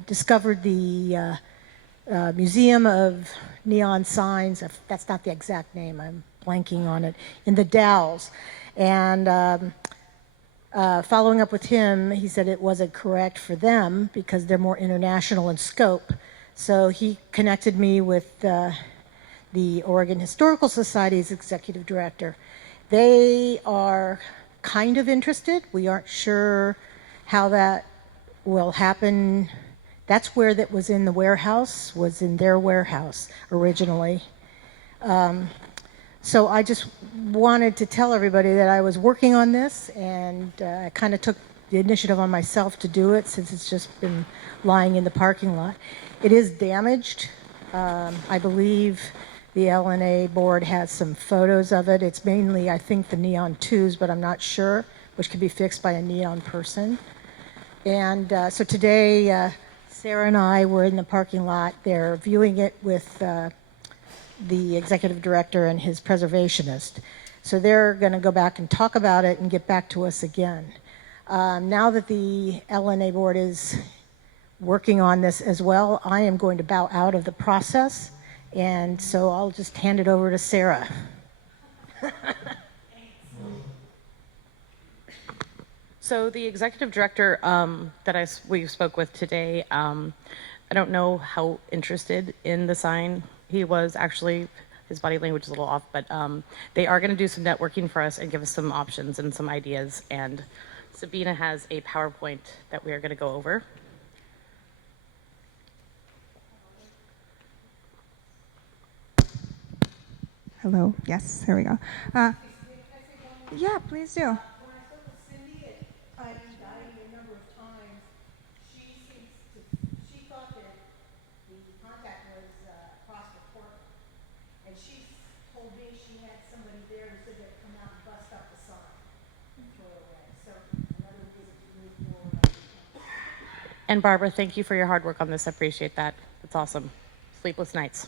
discovered the Museum of Neon Signs. That's not the exact name. I'm blanking on it. In the Dalles, and following up with him, he said it wasn't correct for them because they're more international in scope. So he connected me with the Oregon Historical Society's executive director. They are kind of interested. We aren't sure how that will happen. That's where that was in the warehouse, was in their warehouse originally. So I just wanted to tell everybody that I was working on this, and I kind of took the initiative on myself to do it since it's just been lying in the parking lot. It is damaged. I believe the LNA board has some photos of it. It's mainly, I think, the neon twos, but I'm not sure, which could be fixed by a neon person. And so today, Sarah and I were in the parking lot there viewing it with the executive director and his preservationist. So they're going to go back and talk about it and get back to us again. Now that the LNA board is working on this as well, I am going to bow out of the process And so I'll just hand it over to Sarah. So the executive director that we spoke with today, I don't know how interested in the sign he was. Actually, his body language is a little off, but they are going to do some networking for us and give us some options and some ideas. And Sabina has a PowerPoint that we are going to go over. Hello. Yes, here we go. Yeah, please do. And Barbara, thank you for your hard work on this. I appreciate that. That's awesome. Sleepless nights.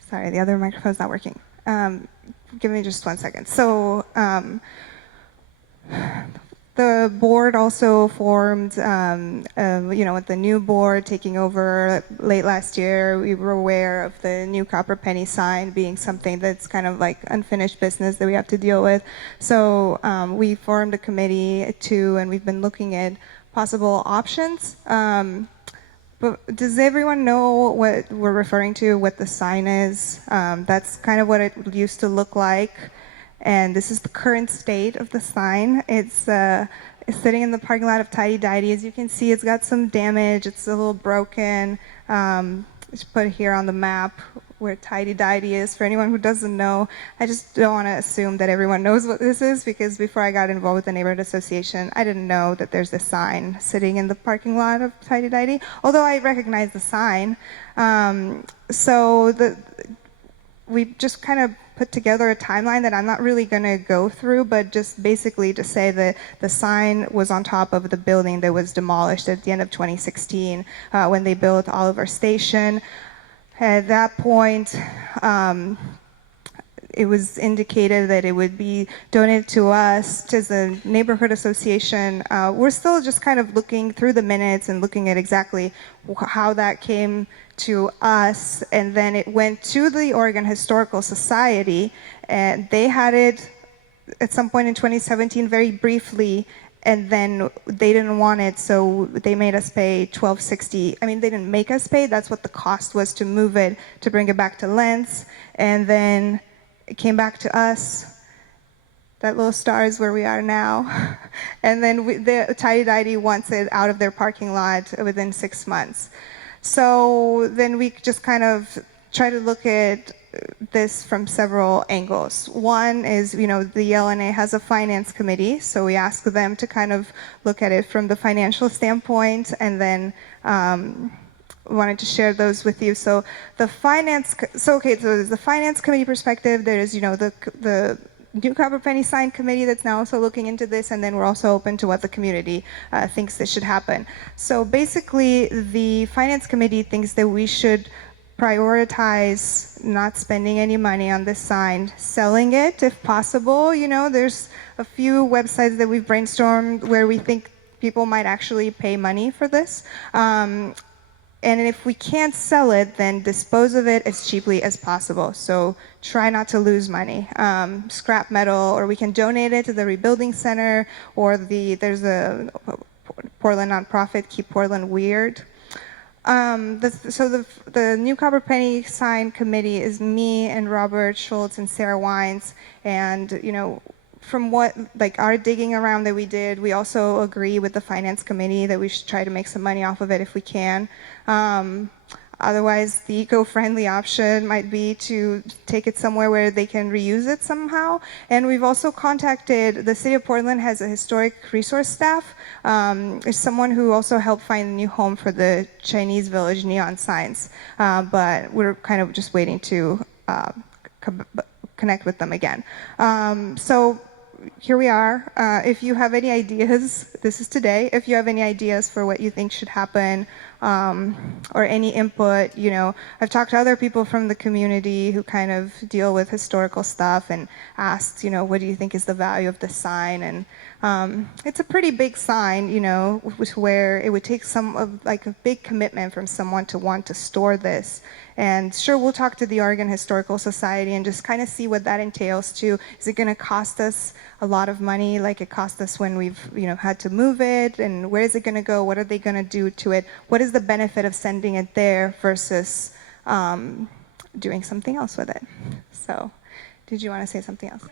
Sorry, the other microphone's not working. Give me just 1 second. So the board also formed, with the new board taking over late last year, we were aware of the new copper penny sign being something that's kind of like unfinished business that we have to deal with. So we formed a committee too, and we've been looking at possible options. But does everyone know what we're referring to, what the sign is? That's kind of what it used to look like. And this is the current state of the sign. It's sitting in the parking lot of Tidy Diety. As you can see, it's got some damage. It's a little broken. It's put here on the map where Tidy Diety is. For anyone who doesn't know, I just don't want to assume that everyone knows what this is, because before I got involved with the neighborhood association, I didn't know that there's this sign sitting in the parking lot of Tidy Diety, although I recognize the sign. We just kind of put together a timeline that I'm not really going to go through, but just basically to say that the sign was on top of the building that was demolished at the end of 2016 when they built Oliver Station. At that point, it was indicated that it would be donated to us, to the neighborhood association. We're still just kind of looking through the minutes and looking at exactly how that came to us, and then it went to the Oregon Historical Society, and they had it at some point in 2017 very briefly, and then they didn't want it, so they made us pay $12.60. I mean, they didn't make us pay, that's what the cost was to move it, to bring it back to Lentz, and then it came back to us. That little star is where we are now. And then the Tidy Diety wants it out of their parking lot within 6 months. So then we just kind of try to look at this from several angles. One is, the LNA has a finance committee, so we ask them to kind of look at it from the financial standpoint, and then wanted to share those with you. So the finance, so there's the finance committee perspective. There's, the New Copper Penny Sign Committee that's now also looking into this, and then we're also open to what the community thinks that should happen. So basically, the Finance Committee thinks that we should prioritize not spending any money on this sign, selling it if possible. There's a few websites that we've brainstormed where we think people might actually pay money for this. And if we can't sell it, then dispose of it as cheaply as possible. So try not to lose money. Scrap metal, or we can donate it to the Rebuilding Center, or there's a Portland nonprofit, Keep Portland Weird. The New Copper Penny Sign Committee is me and Robert Schultz and Sarah Wines, and from what our digging around that we did, we also agree with the finance committee that we should try to make some money off of it if we can. Otherwise, the eco-friendly option might be to take it somewhere where they can reuse it somehow. And we've also contacted, the City of Portland has a historic resource staff. There's someone who also helped find a new home for the Chinese Village neon signs. But we're kind of just waiting to connect with them again. So here we are. If you have any ideas, this is today. If you have any ideas for what you think should happen or any input. You know, I've talked to other people from the community who kind of deal with historical stuff and asked, you know, what do you think is the value of the sign? And it's a pretty big sign, you know, where it would take like a big commitment from someone to want to store this. And sure, we'll talk to the Oregon Historical Society and just kind of see what that entails too. Is it going to cost us a lot of money like it cost us when we've, you know, had to move it? And where is it going to go? What are they going to do to it? What is the benefit of sending it there versus doing something else with it? So, did you want to say something else?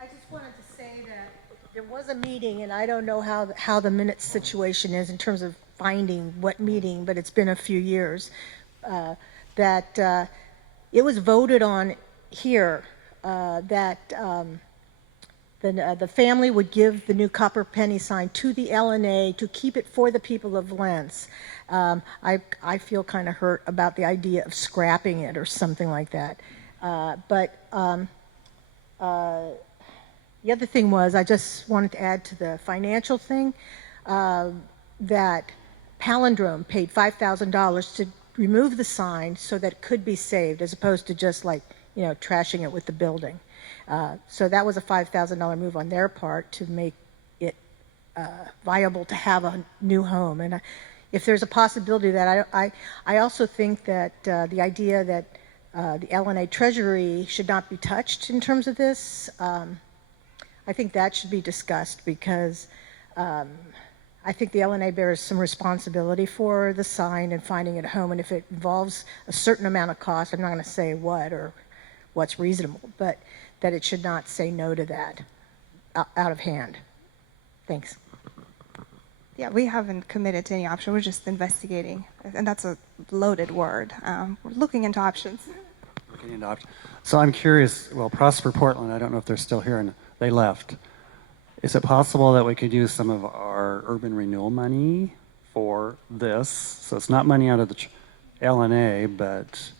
I just wanted to say that there was a meeting, and I don't know how the minutes situation is in terms of finding what meeting, but it's been a few years, that it was voted on here that the family would give the new copper penny sign to the LNA to keep it for the people of Lentz. I feel kind of hurt about the idea of scrapping it or something like that. But the other thing was, I just wanted to add to the financial thing, that Palindrome paid $5,000 to remove the sign so that it could be saved, as opposed to just like, you know, trashing it with the building. So that was a $5,000 move on their part to make it viable to have a new home. And if there's a possibility that I also think that the idea that the LNA Treasury should not be touched in terms of this, I think that should be discussed, because I think the LNA bears some responsibility for the sign and finding it a home. And if it involves a certain amount of cost, I'm not going to say what or what's reasonable, but that it should not say no to that out of hand. Thanks. Yeah, we haven't committed to any option. We're just investigating, and that's a loaded word. We're looking into options. Looking into options. So I'm curious, well, Prosper Portland, I don't know if they're still here, and they left. Is it possible that we could use some of our urban renewal money for this? So it's not money out of the LNA, but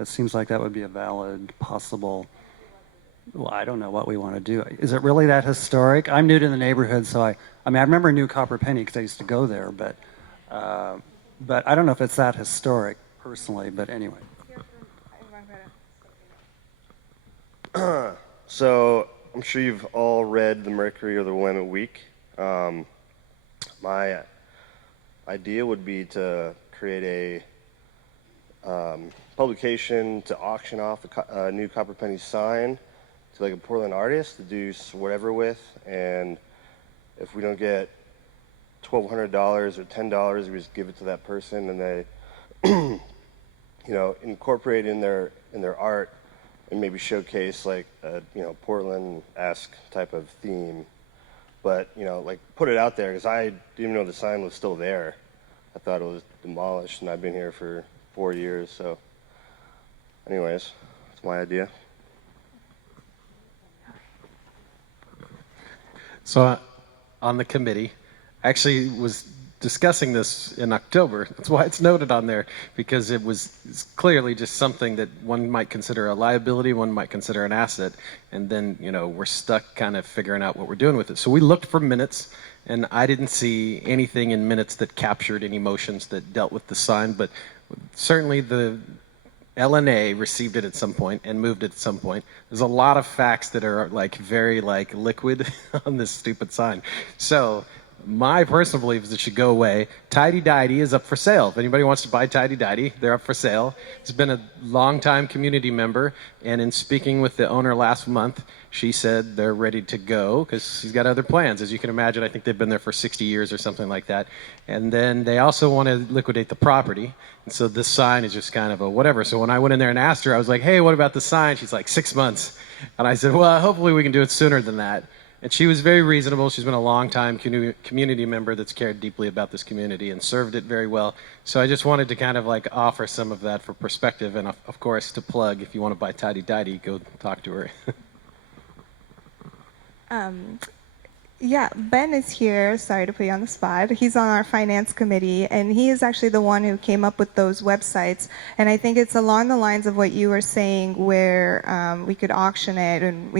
it seems like that would be a valid, possible, well, I don't know what we want to do. Is it really that historic? I'm new to the neighborhood, so I mean, I remember New Copper Penny because I used to go there, but I don't know if it's that historic personally, but anyway. So I'm sure you've all read the Mercury or the Willamette Week. My idea would be to create a publication to auction off a new copper penny sign to like a Portland artist to do whatever with, and if we don't get $1,200 or $10, we just give it to that person, and they, you know, incorporate in their art and maybe showcase like a, you know, Portland-esque type of theme, but, you know, like put it out there, because I didn't even know the sign was still there. I thought it was demolished, and I've been here for 4 years. So anyways, that's my idea. So on the committee, I actually was discussing this in October. That's why it's noted on there, because it's clearly just something that one might consider a liability, one might consider an asset, and then, you know, we're stuck kind of figuring out what we're doing with it. So we looked for minutes, and I didn't see anything in minutes that captured any motions that dealt with the sign, but certainly the LNA received it at some point and moved it at some point. There's a lot of facts that are like very like liquid on this stupid sign. So my personal belief is it should go away. Tidy Didy is up for sale. If anybody wants to buy Tidy Didy, they're up for sale. It's been a long-time community member, and in speaking with the owner last month, she said they're ready to go because she's got other plans. As you can imagine, I think they've been there for 60 years or something like that. And then they also want to liquidate the property. And so this sign is just kind of a whatever. So when I went in there and asked her, I was like, hey, what about the sign? She's like, 6 months. And I said, well, hopefully we can do it sooner than that. And she was very reasonable. She's been a long-time community member that's cared deeply about this community and served it very well. So I just wanted to kind of like offer some of that for perspective. And of course, to plug, if you want to buy Tidy Didy, go talk to her. Yeah, Ben is here. Sorry to put you on the spot. He's on our finance committee, and he is actually the one who came up with those websites. And I think it's along the lines of what you were saying, where we could auction it, and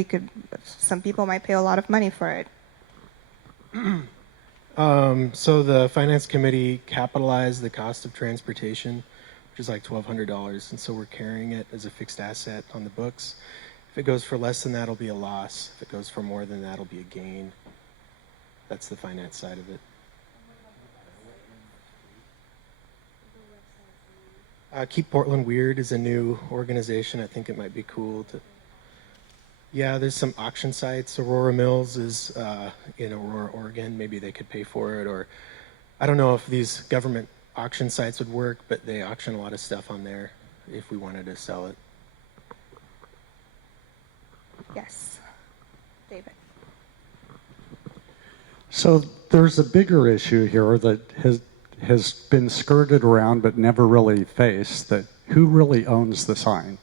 some people might pay a lot of money for it. So the finance committee capitalized the cost of transportation, which is like $1,200, and so we're carrying it as a fixed asset on the books. If it goes for less than that, it'll be a loss. If it goes for more than that, it'll be a gain. That's the finance side of it. Keep Portland Weird is a new organization. I think it might be cool to. Yeah, there's some auction sites. Aurora Mills is in Aurora, Oregon. Maybe they could pay for it, or I don't know if these government auction sites would work, but they auction a lot of stuff on there if we wanted to sell it. Yes, David. So there's a bigger issue here that has been skirted around but never really faced, that who really owns the sign?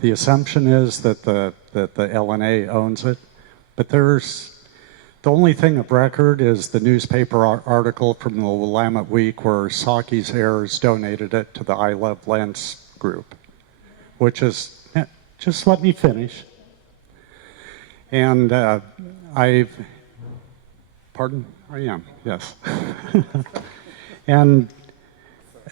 The assumption is that the LNA owns it, but there's the only thing of record is the newspaper article from the Willamette Week where Saki's heirs donated it to the I Love Lance group, which is, just let me finish. And pardon? I am, yes. And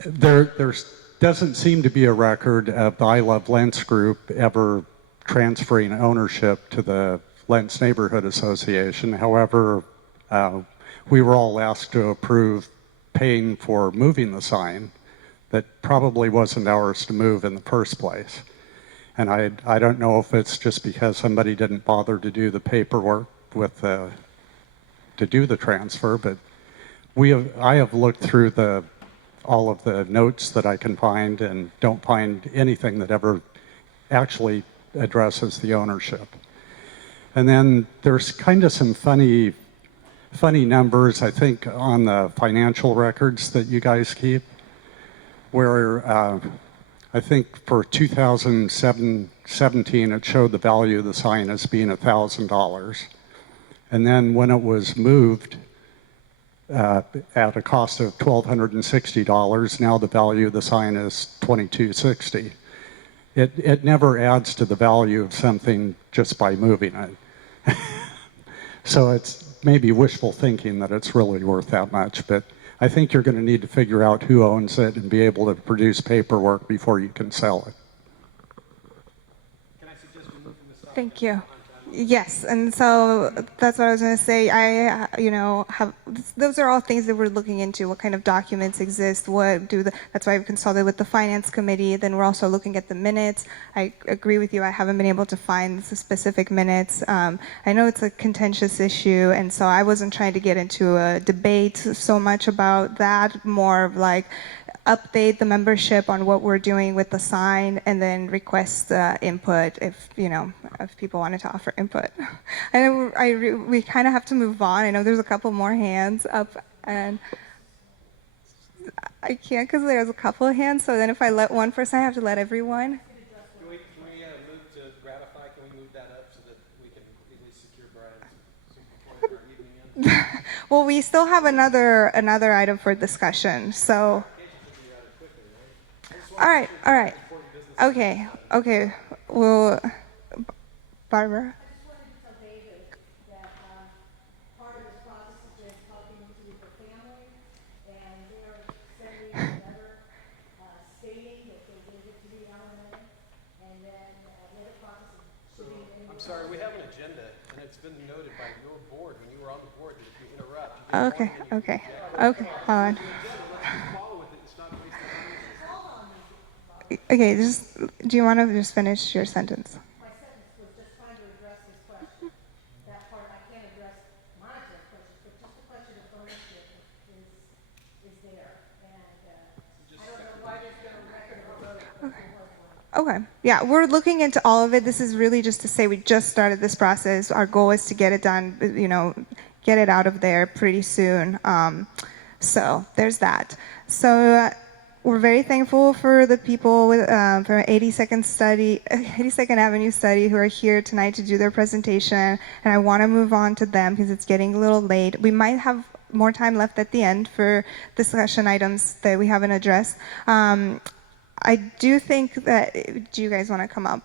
there doesn't seem to be a record of the I Love Lents group ever transferring ownership to the Lents Neighborhood Association. However, we were all asked to approve paying for moving the sign that probably wasn't ours to move in the first place. And I don't know if it's just because somebody didn't bother to do the paperwork with to do the transfer, but I have looked through all of the notes that I can find and don't find anything that ever actually addresses the ownership. And then there's kind of some funny numbers, I think, on the financial records that you guys keep, where I think for 2017 it showed the value of the sign as being $1,000. And then when it was moved at a cost of $1,260, now the value of the sign is $2,260. It never adds to the value of something just by moving it. So it's maybe wishful thinking that it's really worth that much, but I think you're going to need to figure out who owns it and be able to produce paperwork before you can sell it. Can I suggest we move from this topic? Thank you. Yes, and so that's what I was going to say. Those are all things that we're looking into. What kind of documents exist? That's why I've consulted with the finance committee. Then we're also looking at the minutes. I agree with you. I haven't been able to find the specific minutes. I know it's a contentious issue, and so I wasn't trying to get into a debate so much about that. More of like update the membership on what we're doing with the sign, and then request input if people wanted to offer input. I know we kind of have to move on. I know there's a couple more hands up, and I can't because there's a couple of hands. So then if I let one person, I have to let everyone. Can we move to ratify? Can we move that up so that we can at least secure Brian's before our evening ends? Well, we still have another item for discussion. So. All right. Okay. Well, Barbara. I'm sorry, we have an agenda, and it's been noted by your board when you were on the board that if you interrupt. Okay. Hold on. Okay, do you want to just finish your sentence? My sentence was just trying to address this question. That part, I can't address monetary questions, but just the question of ownership is there. And I don't know why there's been a record of a vote. Okay. Yeah, we're looking into all of it. This is really just to say we just started this process. Our goal is to get it done, get it out of there pretty soon. So there's that. So we're very thankful for the people from 82nd Avenue Study who are here tonight to do their presentation. And I want to move on to them because it's getting a little late. We might have more time left at the end for discussion items that we haven't addressed. I do think that, do you guys want to come up?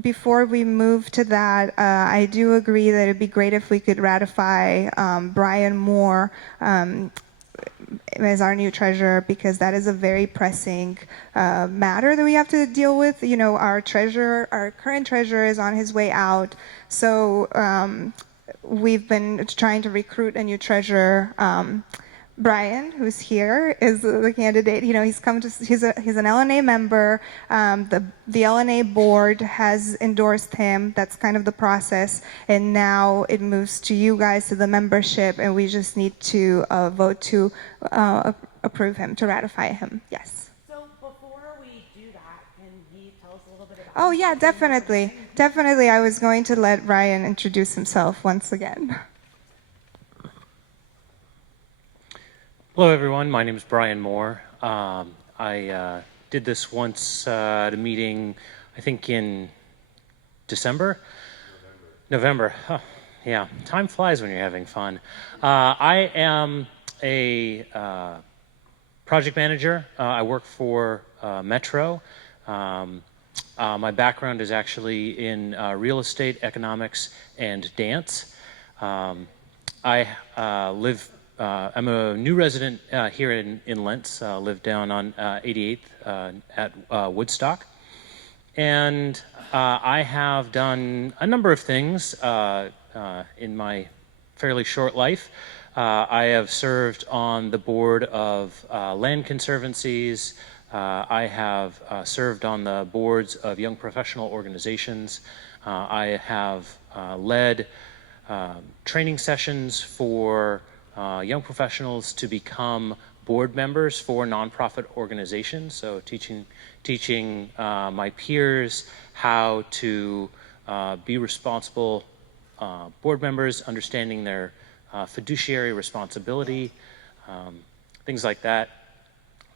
before we move to that, I do agree that it'd be great if we could ratify Brian Moore as our new treasurer, because that is a very pressing matter that we have to deal with. You know, our current treasurer is on his way out, so we've been trying to recruit a new treasurer. Brian, who's here, is the candidate. You know, he's an LNA member. The LNA board has endorsed him. That's kind of the process. And now it moves to you guys, to the membership, and we just need to vote to approve him, to ratify him. Yes. So before we do that, can he tell us a little bit about? Oh yeah, definitely. Definitely. I was going to let Brian introduce himself once again. Hello, everyone. My name is Brian Moore. I did this once at a meeting, I think in December? November. Huh. Yeah, time flies when you're having fun. I am a project manager. I work for Metro. My background is actually in real estate, economics, and dance. I live I'm a new resident here in Lentz, live down on 88th at Woodstock. And I have done a number of things in my fairly short life. I have served on the board of land conservancies. I have served on the boards of young professional organizations. I have led training sessions for young professionals to become board members for nonprofit organizations. So teaching my peers how to be responsible board members, understanding their fiduciary responsibility, things like that.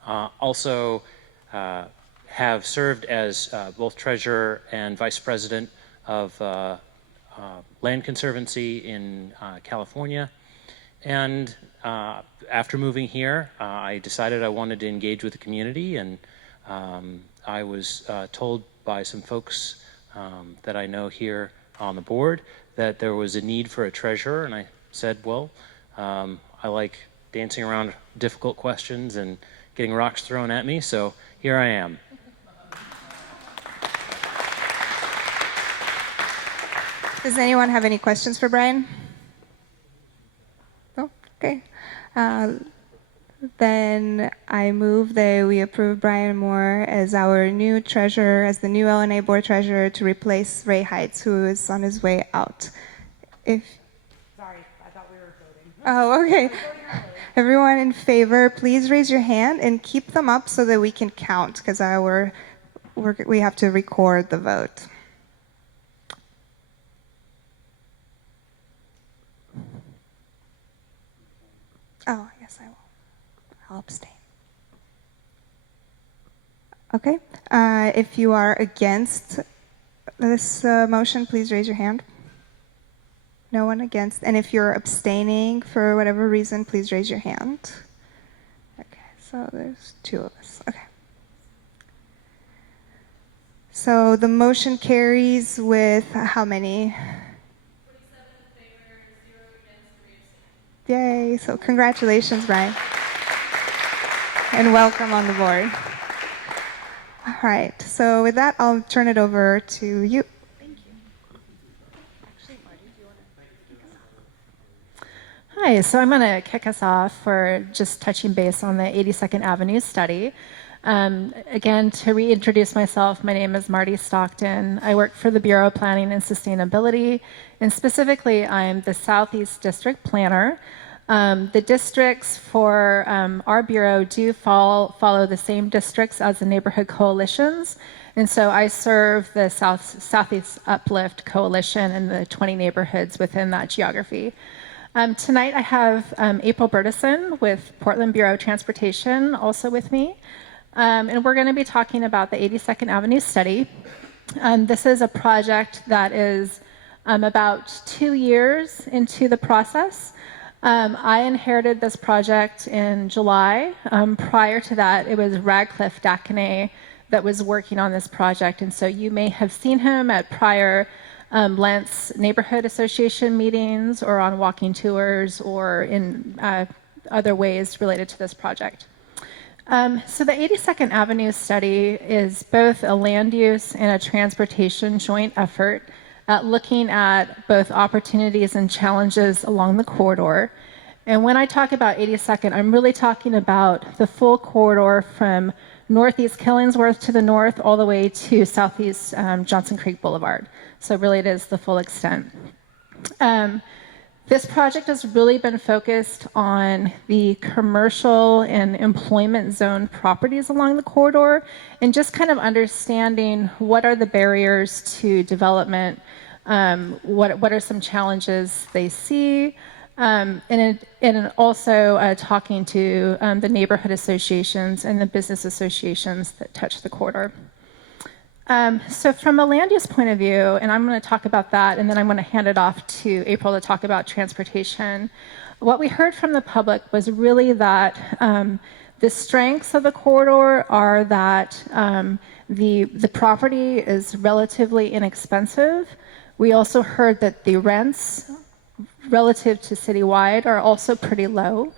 Also have served as both treasurer and vice president of Land Conservancy in California. And after moving here, I decided I wanted to engage with the community, and I was told by some folks that I know here on the board that there was a need for a treasurer, and I said, well, I like dancing around difficult questions and getting rocks thrown at me, so here I am. Does anyone have any questions for Brian? No? Okay. Then I move that we approve Brian Moore as our new treasurer, as the new LNA board treasurer, to replace Ray Heights, who is on his way out. Sorry, I thought we were voting. Oh, okay. Everyone in favor, please raise your hand and keep them up so that we can count, because we have to record the vote. Oh, yes, I will. I'll abstain. Okay. If you are against this motion, please raise your hand. No one against. And if you're abstaining for whatever reason, please raise your hand. Okay, so there's two of us. Okay. So the motion carries with how many? 47 in favor, 0 against, 3 abstaining. Yay. So congratulations, Brian. And welcome on the board. All right. So with that, I'll turn it over to you. Hi, so I'm going to kick us off for just touching base on the 82nd Avenue study. Again, to reintroduce myself, my name is Marty Stockton. I work for the Bureau of Planning and Sustainability, and specifically, I'm the Southeast District Planner. The districts for our bureau do follow the same districts as the neighborhood coalitions, and so I serve the Southeast Uplift Coalition and the 20 neighborhoods within that geography. Tonight I have April Bertison with Portland Bureau of Transportation also with me. And we're going to be talking about the 82nd Avenue study. This is a project that is about 2 years into the process. I inherited this project in July. Prior to that, it was Radcliffe Dakinay that was working on this project. And so you may have seen him at prior Lentz Neighborhood Association meetings or on walking tours or in other ways related to this project. So the 82nd Avenue study is both a land use and a transportation joint effort looking at both opportunities and challenges along the corridor. And when I talk about 82nd, I'm really talking about the full corridor from Northeast Killingsworth to the north all the way to Southeast Johnson Creek Boulevard. So really it is the full extent. This project has really been focused on the commercial and employment zone properties along the corridor and just kind of understanding what are the barriers to development, what are some challenges they see, and also talking to the neighborhood associations and the business associations that touch the corridor. So from a land use point of view, and I'm going to talk about that, and then I'm going to hand it off to April to talk about transportation. What we heard from the public was really that the strengths of the corridor are that the property is relatively inexpensive. We also heard that the rents relative to citywide are also pretty low,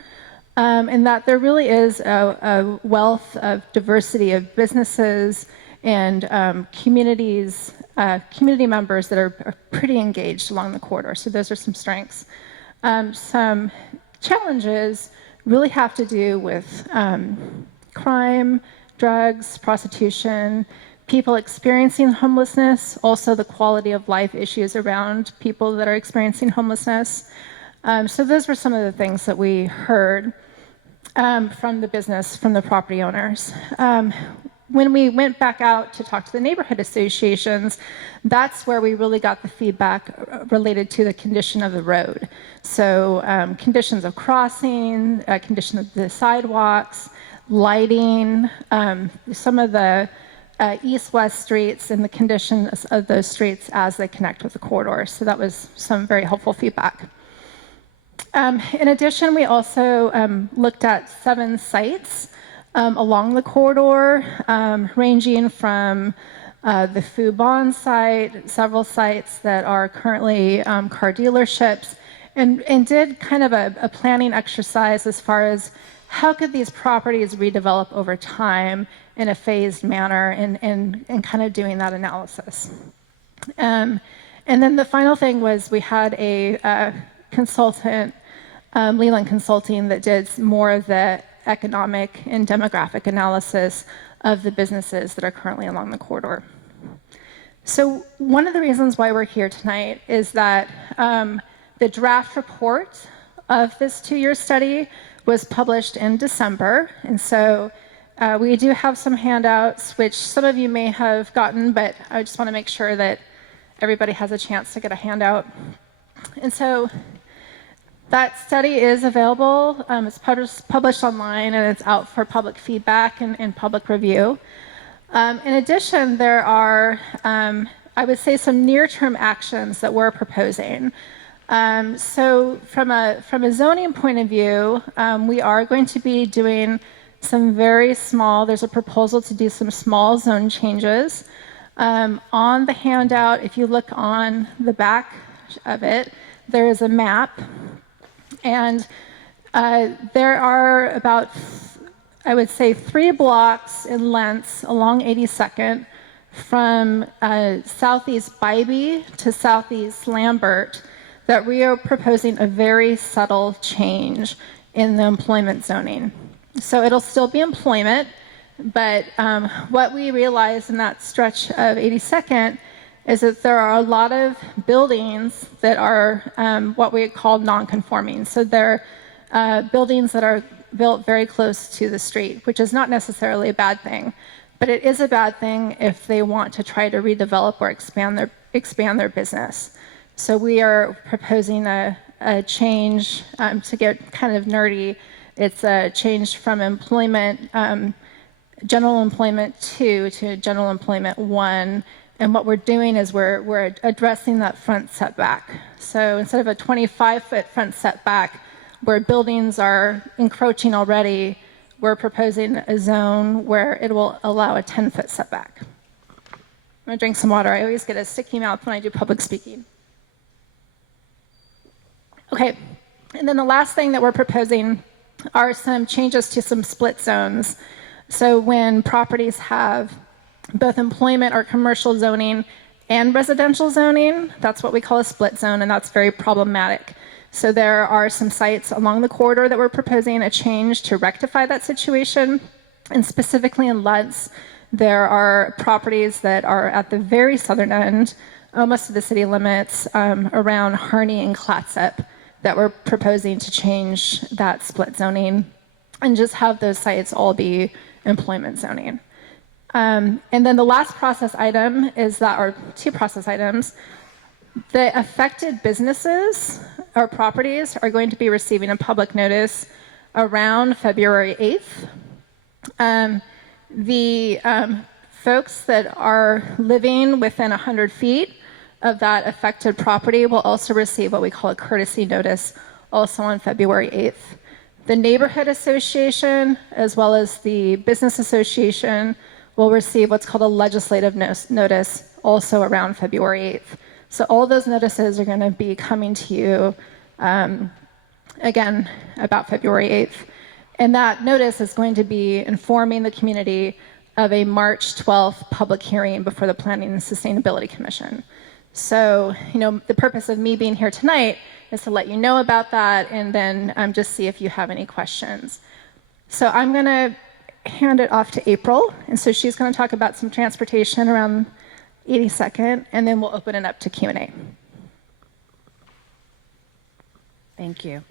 and that there really is a wealth of diversity of businesses and community members that are pretty engaged along the corridor. So those are some strengths. Some challenges really have to do with crime, drugs, prostitution, people experiencing homelessness, also the quality of life issues around people that are experiencing homelessness. So those were some of the things that we heard from the business, from the property owners. When we went back out to talk to the neighborhood associations, that's where we really got the feedback related to the condition of the road. So conditions of crossing, condition of the sidewalks, lighting, some of the east-west streets and the conditions of those streets as they connect with the corridor. So that was some very helpful feedback. In addition, we also looked at 7 sites along the corridor, ranging from the Fubon site, several sites that are currently car dealerships, and did kind of a planning exercise as far as how could these properties redevelop over time in a phased manner and kind of doing that analysis. And then the final thing was we had a consultant, Leland Consulting, that did more of the economic and demographic analysis of the businesses that are currently along the corridor. So one of the reasons why we're here tonight is that the draft report of this 2-year study was published in December. And so we do have some handouts, which some of you may have gotten, but I just want to make sure that everybody has a chance to get a handout. And so that study is available. It's published online, and it's out for public feedback and public review. In addition, there are, I would say, some near-term actions that we're proposing. So from a zoning point of view, we are going to be doing some very small, there's a proposal to do some small zone changes. On the handout, if you look on the back of it, there is a map. And there are about, I would say, 3 blocks in length along 82nd from southeast Bybee to southeast Lambert that we are proposing a very subtle change in the employment zoning. So it'll still be employment, but what we realized in that stretch of 82nd is that there are a lot of buildings that are what we call non-conforming. So they're buildings that are built very close to the street, which is not necessarily a bad thing, but it is a bad thing if they want to try to redevelop or expand their business. So we are proposing a change, to get kind of nerdy. It's a change from employment, general employment 2 to general employment 1. And what we're doing is we're addressing that front setback. So instead of a 25-foot front setback where buildings are encroaching already, we're proposing a zone where it will allow a 10-foot setback. I'm gonna drink some water. I always get a sticky mouth when I do public speaking. Okay, and then the last thing that we're proposing are some changes to some split zones. So when properties have both employment or commercial zoning and residential zoning, that's what we call a split zone, and that's very problematic. So there are some sites along the corridor that we're proposing a change to rectify that situation. And specifically in Lutz, there are properties that are at the very southern end, almost to the city limits, around Harney and Clatsop, that we're proposing to change that split zoning and just have those sites all be employment zoning. And then the last process item is that, or two process items, the affected businesses or properties are going to be receiving a public notice around February 8th. The folks that are living within 100 feet of that affected property will also receive what we call a courtesy notice, also on February 8th. The neighborhood association, as well as the business association, will receive what's called a legislative notice, also around February 8th. So all those notices are going to be coming to you, again, about February 8th. And that notice is going to be informing the community of a March 12th public hearing before the Planning and Sustainability Commission. So, the purpose of me being here tonight is to let you know about that and then just see if you have any questions. So I'm going to hand it off to April, and so she's going to talk about some transportation around 82nd, and then we'll open it up to Q&A. Thank you.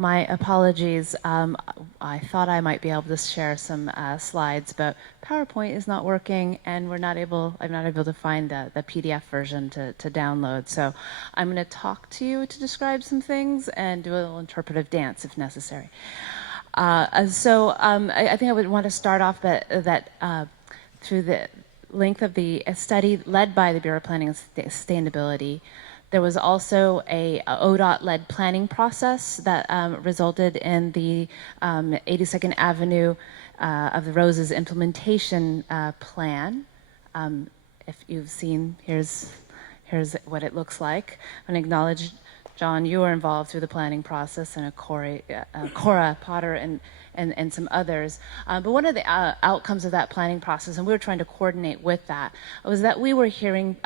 My apologies. I thought I might be able to share some slides, but PowerPoint is not working, and I'm not able to find the PDF version to download. So I'm going to talk to you to describe some things and do a little interpretive dance if necessary. I think I would want to start off through the length of the study led by the Bureau of Planning and Sustainability. There was also a ODOT-led planning process that resulted in the 82nd Avenue of the Roses implementation plan. If you've seen, here's what it looks like. I'm going to acknowledge, John, you were involved through the planning process, and Cora Potter and some others. But one of the outcomes of that planning process, and we were trying to coordinate with that, was that we were hearing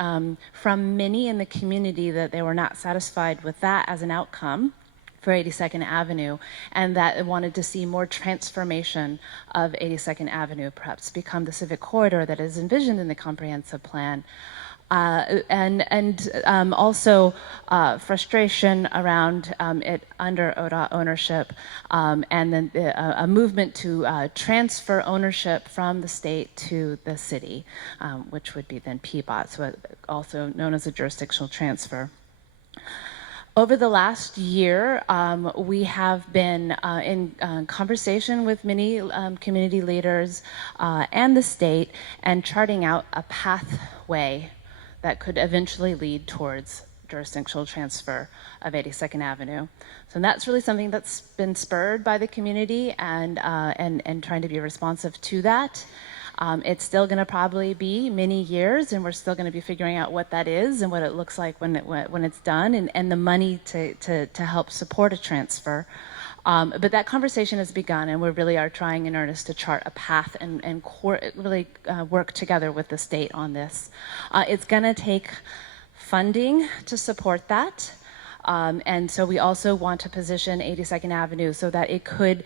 from many in the community that they were not satisfied with that as an outcome for 82nd Avenue, and that they wanted to see more transformation of 82nd Avenue, perhaps become the civic corridor that is envisioned in the comprehensive plan. Also frustration around it under ODOT ownership, and then a movement to transfer ownership from the state to the city, which would be then PBOT, so also known as a jurisdictional transfer. Over the last year, we have been in conversation with many community leaders and the state, and charting out a pathway that could eventually lead towards jurisdictional transfer of 82nd Avenue. So that's really something that's been spurred by the community and trying to be responsive to that. It's still going to probably be many years, and we're still going to be figuring out what that is and what it looks like when it's done, and the money to help support a transfer. But that conversation has begun, and we really are trying in earnest to chart a path and really work together with the state on this. It's going to take funding to support that. And so we also want to position 82nd Avenue so that it could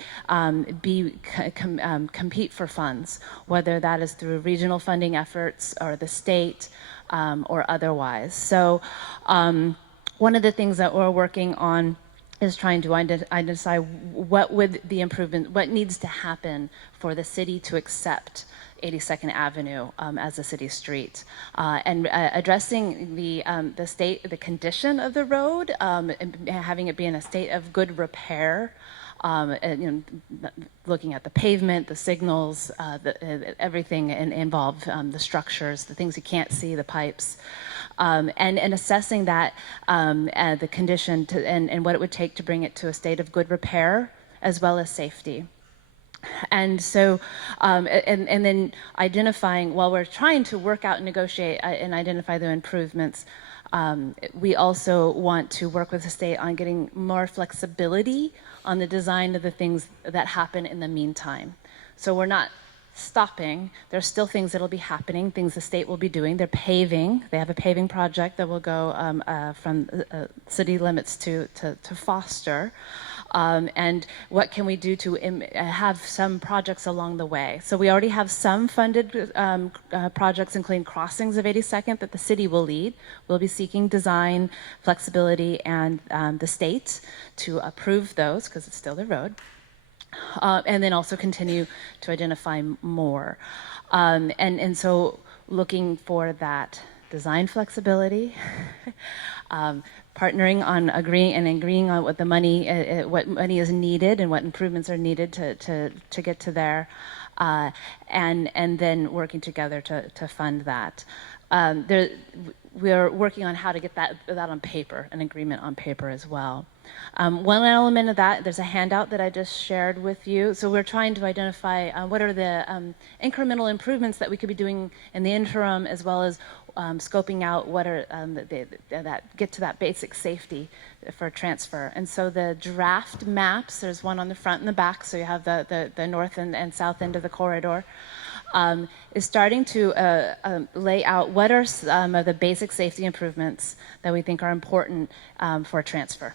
compete for funds, whether that is through regional funding efforts or the state or otherwise. So one of the things that we're working on is trying to identify what needs to happen for the city to accept 82nd Avenue as a city street, and addressing the condition of the road, and having it be in a state of good repair. Looking at the pavement, the signals, everything involved, the structures, the things you can't see, the pipes, and assessing that the condition and what it would take to bring it to a state of good repair as well as safety. And so, and then identifying, while we're trying to work out and negotiate and identify the improvements, we also want to work with the state on getting more flexibility on the design of the things that happen in the meantime. So we're not stopping. There's still things that'll be happening, things the state will be doing. They're paving. They have a paving project that will go from city limits to Foster. And what can we do to have some projects along the way? So we already have some funded projects, including crossings of 82nd, that the city will lead. We'll be seeking design, flexibility, and the state to approve those, because it's still their road. And then also continue to identify more. And so looking for that design flexibility, partnering on agreeing on what the money, what money is needed and what improvements are needed to get to there, and then working together to fund that. We're working on how to get that on paper, an agreement on paper as well. One element of that, there's a handout that I just shared with you. So we're trying to identify what are the incremental improvements that we could be doing in the interim, as well as scoping out what are that get to that basic safety for transfer. And so the draft maps, there's one on the front and the back, so you have the north and south end of the corridor. Is starting to lay out what are some of the basic safety improvements that we think are important for transfer.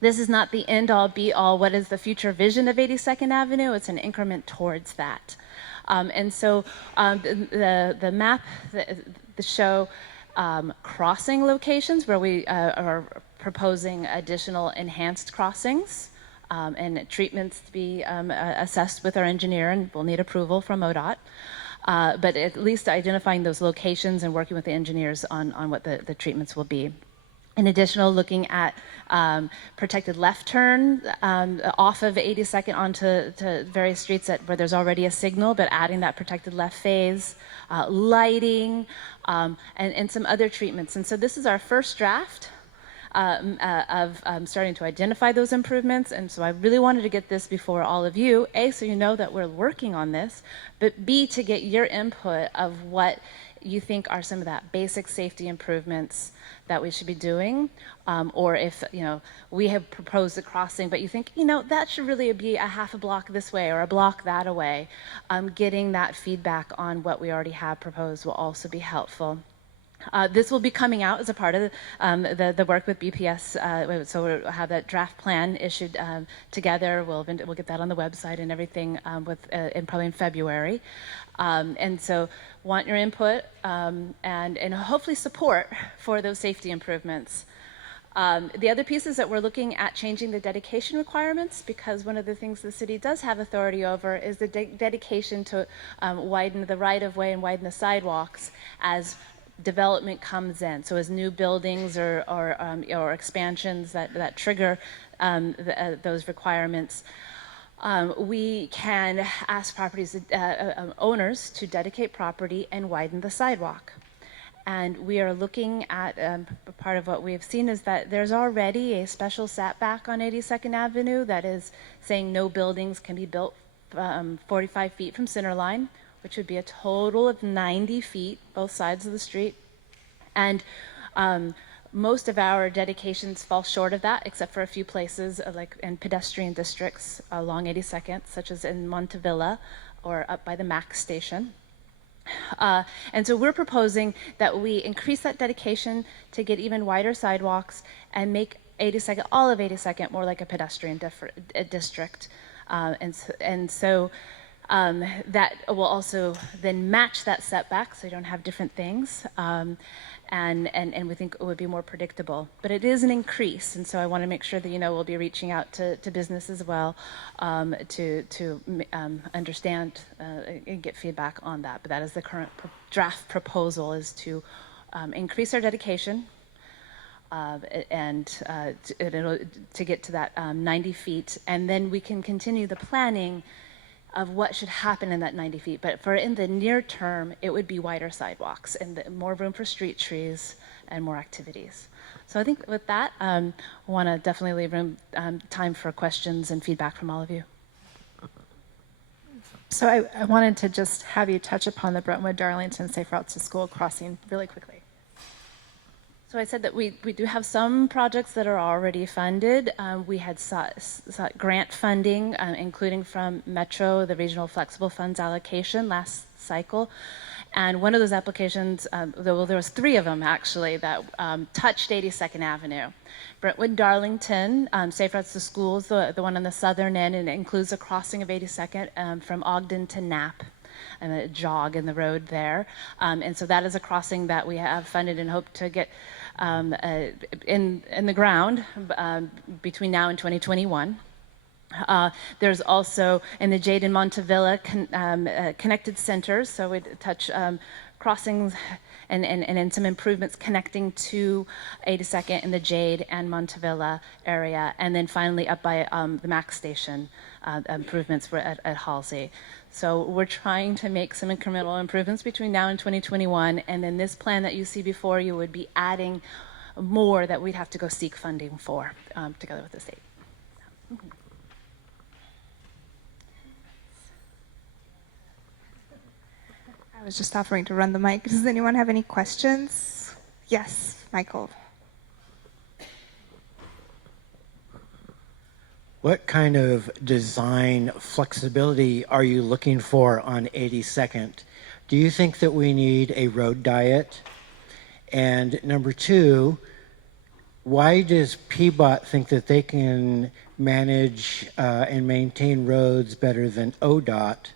This is not the end-all, be-all, what is the future vision of 82nd Avenue? It's an increment towards that. And so the map, the show crossing locations where we are proposing additional enhanced crossings and treatments to be assessed with our engineer, and we'll need approval from ODOT. But at least identifying those locations and working with the engineers on what the treatments will be. In addition, looking at protected left turn off of 82nd onto various streets where there's already a signal, but adding that protected left phase, lighting, and some other treatments. And so this is our first draft of starting to identify those improvements. And so I really wanted to get this before all of you, A, so you know that we're working on this, but B, to get your input of what you think are some of that basic safety improvements that we should be doing, or if we have proposed a crossing, but you think that should really be a half a block this way or a block that away. Getting that feedback on what we already have proposed will also be helpful. This will be coming out as a part of the work with BPS, so we'll have that draft plan issued together. We'll get that on the website and everything probably in February. And so want your input and hopefully support for those safety improvements. The other piece is that we're looking at changing the dedication requirements, because one of the things the city does have authority over is the dedication to widen the right-of-way and widen the sidewalks as development comes in. So as new buildings or expansions that trigger those requirements, we can ask owners to dedicate property and widen the sidewalk. And we are looking at, part of what we've seen is that there's already a special setback on 82nd Avenue that is saying no buildings can be built 45 feet from center line, which would be a total of 90 feet, both sides of the street. And most of our dedications fall short of that, except for a few places like in pedestrian districts along 82nd, such as in Montevilla or up by the Max station. And so we're proposing that we increase that dedication to get even wider sidewalks and make 82nd, all of 82nd, more like a pedestrian district. And so that will also then match that setback, so you don't have different things. And we think it would be more predictable. But it is an increase, and so I want to make sure that we'll be reaching out to business as well to understand and get feedback on that. But that is the current draft proposal, is to increase our dedication and to get to that 90 feet, and then we can continue the planning of what should happen in that 90 feet. But in the near term, it would be wider sidewalks and more room for street trees and more activities. So I think with that, I want to definitely leave room, time for questions and feedback from all of you. So I wanted to just have you touch upon the Brentwood-Darlington Safe Routes to School crossing really quickly. So I said that we do have some projects that are already funded. We had sought grant funding, including from Metro, the Regional Flexible Funds allocation last cycle. And one of those applications, there was 3 of them actually, that touched 82nd Avenue. Brentwood Darlington, Safe Routes to Schools, the one on the southern end, and it includes a crossing of 82nd from Ogden to Knapp, and a jog in the road there. And so that is a crossing that we have funded and hope to get in the ground between now and 2021. There's also in the Jade and Montevilla connected centers, so we touch crossings and some improvements connecting to 82nd in the Jade and Montevilla area, and then finally up by the Max station improvements at Halsey. So we're trying to make some incremental improvements between now and 2021, and then this plan that you see before you would be adding more that we'd have to go seek funding for together with the state. I was just offering to run the mic. Does anyone have any questions? Yes, Michael. What kind of design flexibility are you looking for on 82nd? Do you think that we need a road diet? And number 2, why does PBOT think that they can manage and maintain roads better than ODOT,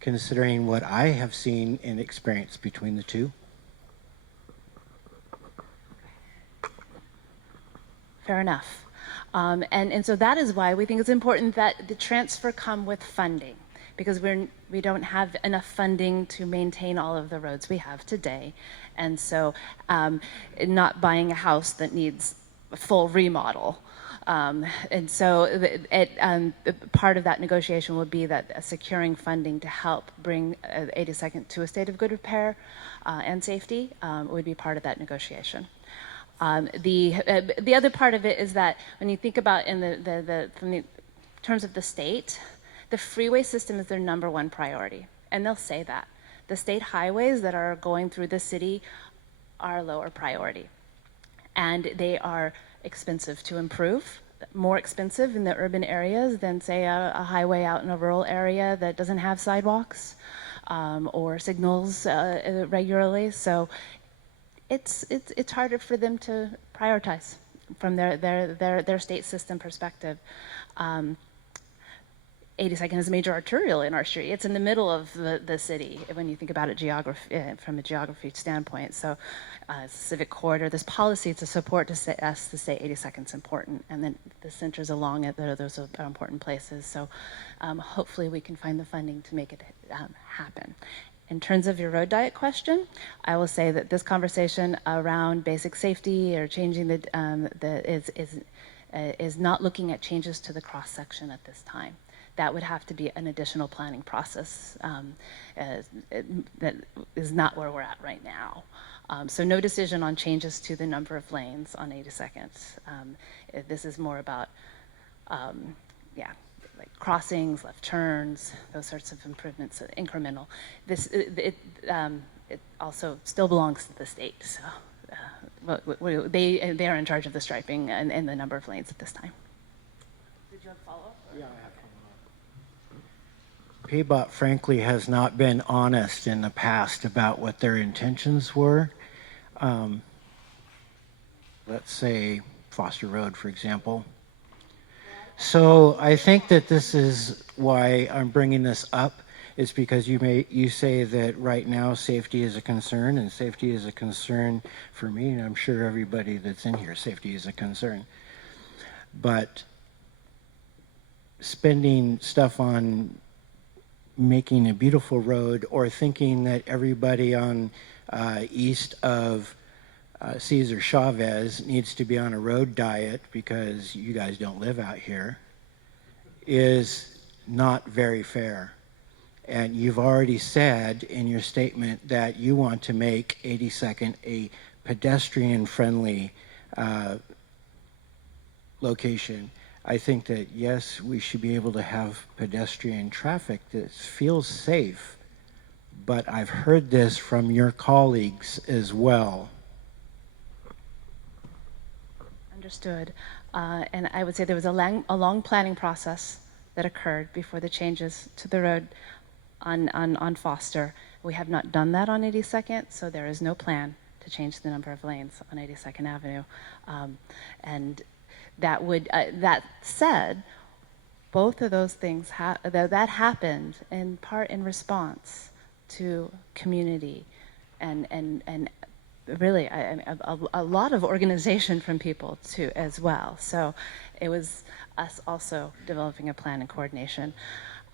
considering what I have seen and experienced between the two? Fair enough. And so that is why we think it's important that the transfer come with funding, because we don't have enough funding to maintain all of the roads we have today. And so not buying a house that needs a full remodel. And so part of that negotiation would be that securing funding to help bring 82nd to a state of good repair and safety would be part of that negotiation. The other part of it is that when you think about in from the terms of the state, the freeway system is their #1 priority, and they'll say that. The state highways that are going through the city are lower priority, and they are expensive to improve, more expensive in the urban areas than, say, a highway out in a rural area that doesn't have sidewalks or signals regularly. So it's harder for them to prioritize from their state system perspective. 82nd is a major arterial in our street. It's in the middle of the city when you think about it from a geography standpoint. So it's a civic corridor. There's policy to support us to say 82nd is important, and then the centers along it, those are important places. So hopefully we can find the funding to make it happen. In terms of your road diet question, I will say that this conversation around basic safety or changing is not looking at changes to the cross section at this time. That would have to be an additional planning process that is not where we're at right now. So no decision on changes to the number of lanes on 82nd. This is more about, like crossings, left turns, those sorts of improvements, incremental. It also still belongs to the state. So they are in charge of the striping and the number of lanes at this time. Did you have a follow-up? Yeah, I have PBOT, frankly, has not been honest in the past about what their intentions were. Let's say Foster Road, for example. So I think that this is why I'm bringing this up, is because you say that right now safety is a concern, and safety is a concern for me, and I'm sure everybody that's in here, safety is a concern. But spending stuff on making a beautiful road, or thinking that everybody on east of Cesar Chavez needs to be on a road diet because you guys don't live out here, is not very fair. And you've already said in your statement that you want to make 82nd a pedestrian-friendly location. I think that yes, we should be able to have pedestrian traffic that feels safe, but I've heard this from your colleagues as well. Understood. And I would say there was a long planning process that occurred before the changes to the road on Foster. We have not done that on 82nd, so there is no plan to change the number of lanes on 82nd Avenue. And that said, both of those things that happened in part in response to community and really a lot of organization from people too as well. So it was us also developing a plan and coordination.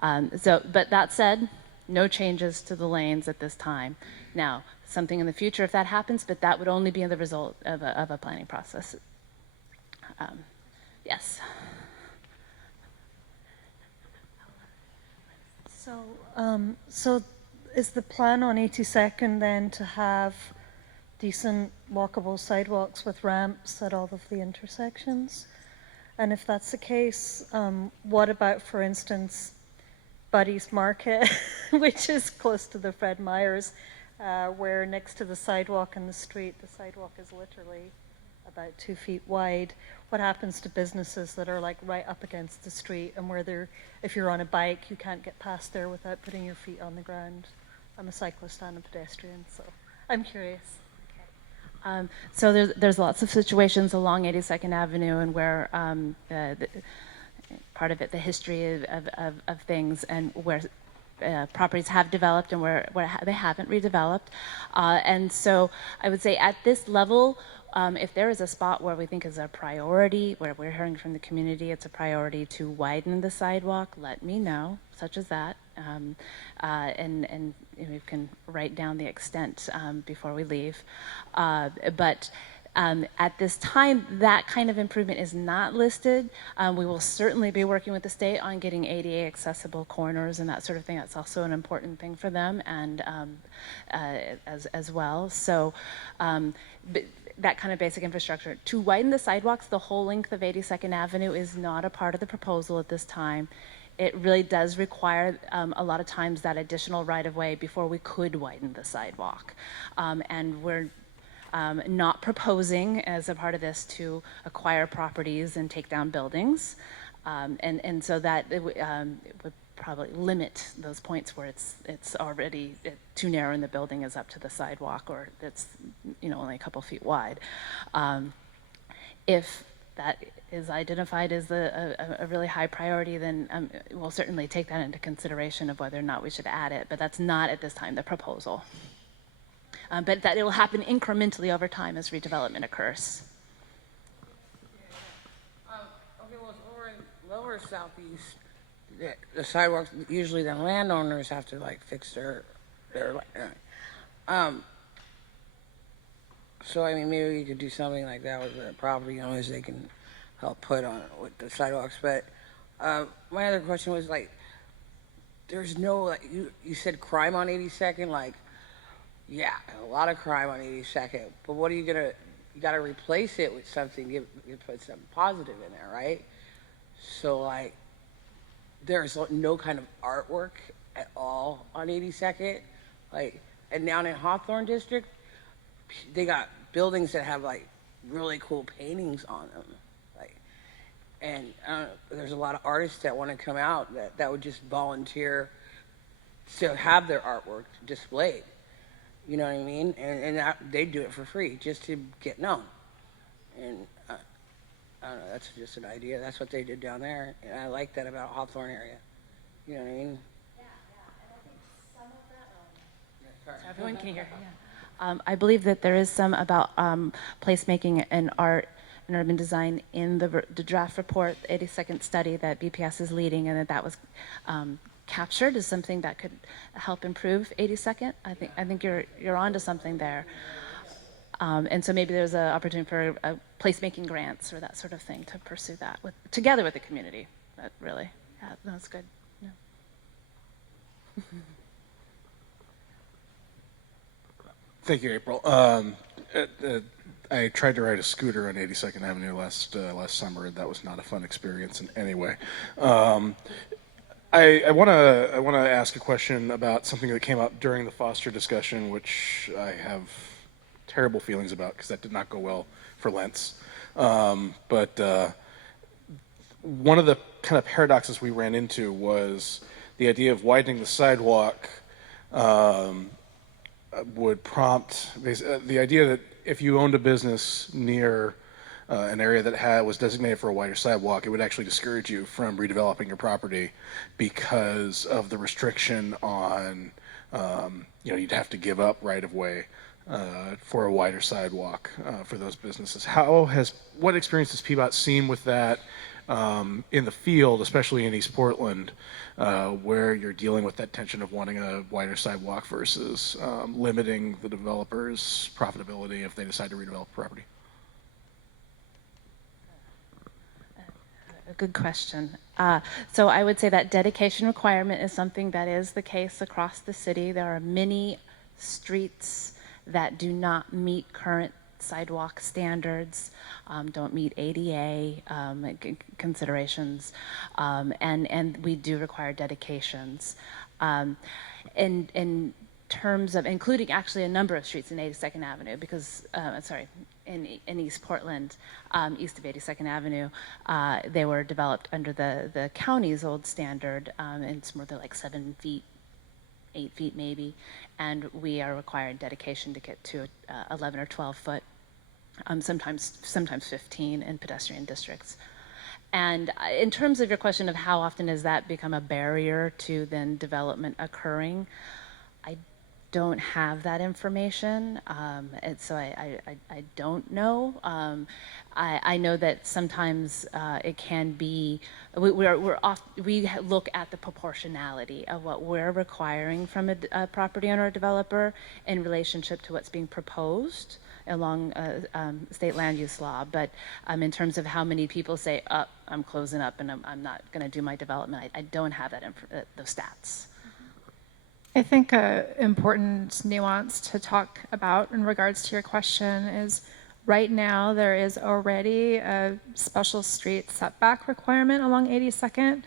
But that said, no changes to the lanes at this time. Now, something in the future if that happens, but that would only be the result of a planning process. Yes. So is the plan on 82nd then to have decent walkable sidewalks with ramps at all of the intersections? And if that's the case, what about, for instance, Buddy's Market, which is close to the Fred Meyers, where next to the sidewalk and the street, the sidewalk is literally about 2 feet wide. What happens to businesses that are like right up against the street and where they're, if you're on a bike, you can't get past there without putting your feet on the ground? I'm a cyclist and a pedestrian, so I'm curious. So there's lots of situations along 82nd Avenue and where part of it, the history of things and where properties have developed and where they haven't redeveloped. And so I would say at this level, if there is a spot where we think is a priority, where we're hearing from the community it's a priority to widen the sidewalk, let me know, such as that. And we can write down the extent before we leave. But at this time, that kind of improvement is not listed. We will certainly be working with the state on getting ADA accessible corners and that sort of thing. That's also an important thing for them and as well. So but that kind of basic infrastructure. To widen the sidewalks, the whole length of 82nd Avenue is not a part of the proposal at this time. It really does require a lot of times that additional right-of-way before we could widen the sidewalk. And we're not proposing as a part of this to acquire properties and take down buildings. And so that it would probably limit those points where it's already too narrow and the building is up to the sidewalk or it's only a couple feet wide. If that is identified as a really high priority, then we'll certainly take that into consideration of whether or not we should add it, but that's not at this time the proposal. But that it will happen incrementally over time as redevelopment occurs. Okay, well, it's over in lower southeast, the sidewalks, usually the landowners have to like fix their so I mean, maybe you could do something like that with the property owners, they can help put on with the sidewalks. But my other question was like, there's no, like, you said crime on 82nd, like, yeah, a lot of crime on 82nd, but what are you gonna, you gotta replace it with something, you put something positive in there, right? So like, there's no kind of artwork at all on 82nd, like, and down in Hawthorne District, they got buildings that have like really cool paintings on them, like, and there's a lot of artists that want to come out that would just volunteer to have their artwork displayed. You know what I mean? And they do it for free just to get known. And I don't know, that's just an idea. That's what they did down there. And I like that about Hawthorne area. You know what I mean? Yeah. And I think some of that. So everyone can hear. Yeah. I believe that there is some about placemaking and art and urban design in the draft report, the 82nd study that BPS is leading, and that was captured as something that could help improve 82nd. I think you're onto something there. And so maybe there's an opportunity for placemaking grants or that sort of thing to pursue that together with the community. That really, yeah, that's good. Yeah. Thank you, April. I tried to ride a scooter on 82nd Avenue last summer, and that was not a fun experience in any way. I want to ask a question about something that came up during the Foster discussion, which I have terrible feelings about because that did not go well for Lentz. But one of the kind of paradoxes we ran into was the idea of widening the sidewalk would prompt the idea that if you owned a business near an area that was designated for a wider sidewalk, it would actually discourage you from redeveloping your property because of the restriction on, you'd have to give up right of way for a wider sidewalk for those businesses. What experience has PBOT seen with that in the field, especially in East Portland, where you're dealing with that tension of wanting a wider sidewalk versus limiting the developer's profitability if they decide to redevelop property? A good question. So I would say that dedication requirement is something that is the case across the city. There are many streets that do not meet current sidewalk standards, don't meet ADA considerations, and we do require dedications. In terms of including actually a number of streets in 82nd Avenue, because, in East Portland, east of 82nd Avenue, they were developed under the county's old standard, and it's more than like 7 feet, 8 feet maybe, and we are required dedication to get to 11 or 12 foot, sometimes 15 in pedestrian districts. And in terms of your question of how often has that become a barrier to then development occurring, I don't have that information, and so I don't know. I know that sometimes it can be, we look at the proportionality of what we're requiring from a property owner or developer in relationship to what's being proposed along state land use law. But in terms of how many people say, I'm closing up and I'm not going to do my development, I don't have those stats. I think an important nuance to talk about in regards to your question is right now there is already a special street setback requirement along 82nd.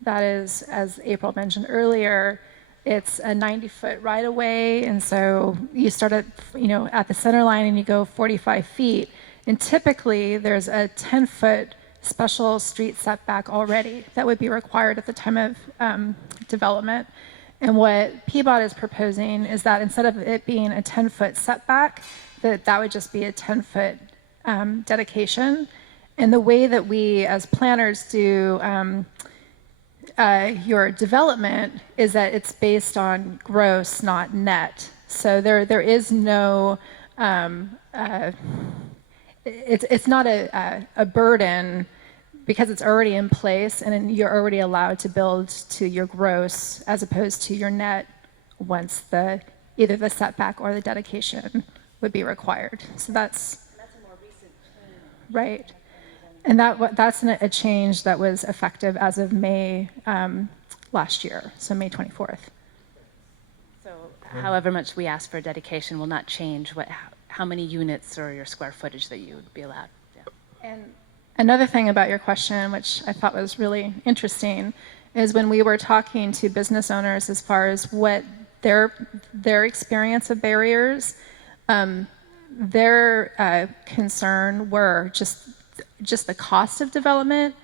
That is, as April mentioned earlier, it's a 90-foot right of way, and so you start at the center line and you go 45 feet, and typically there's a 10-foot special street setback already that would be required at the time of development. And what PBOT is proposing is that instead of it being a 10-foot setback, that would just be a 10-foot dedication. And the way that we as planners do your development is that it's based on gross, not net. So there is no, it's not a burden because it's already in place and you're already allowed to build to your gross as opposed to your net once either the setback or the dedication would be required. So that's a more recent change. Right. And that's a change that was effective as of May last year, so May 24th. So however much we ask for dedication will not change how many units or your square footage that you would be allowed. Yeah. And another thing about your question, which I thought was really interesting, is when we were talking to business owners as far as what their experience of barriers, their concern were just the cost of development,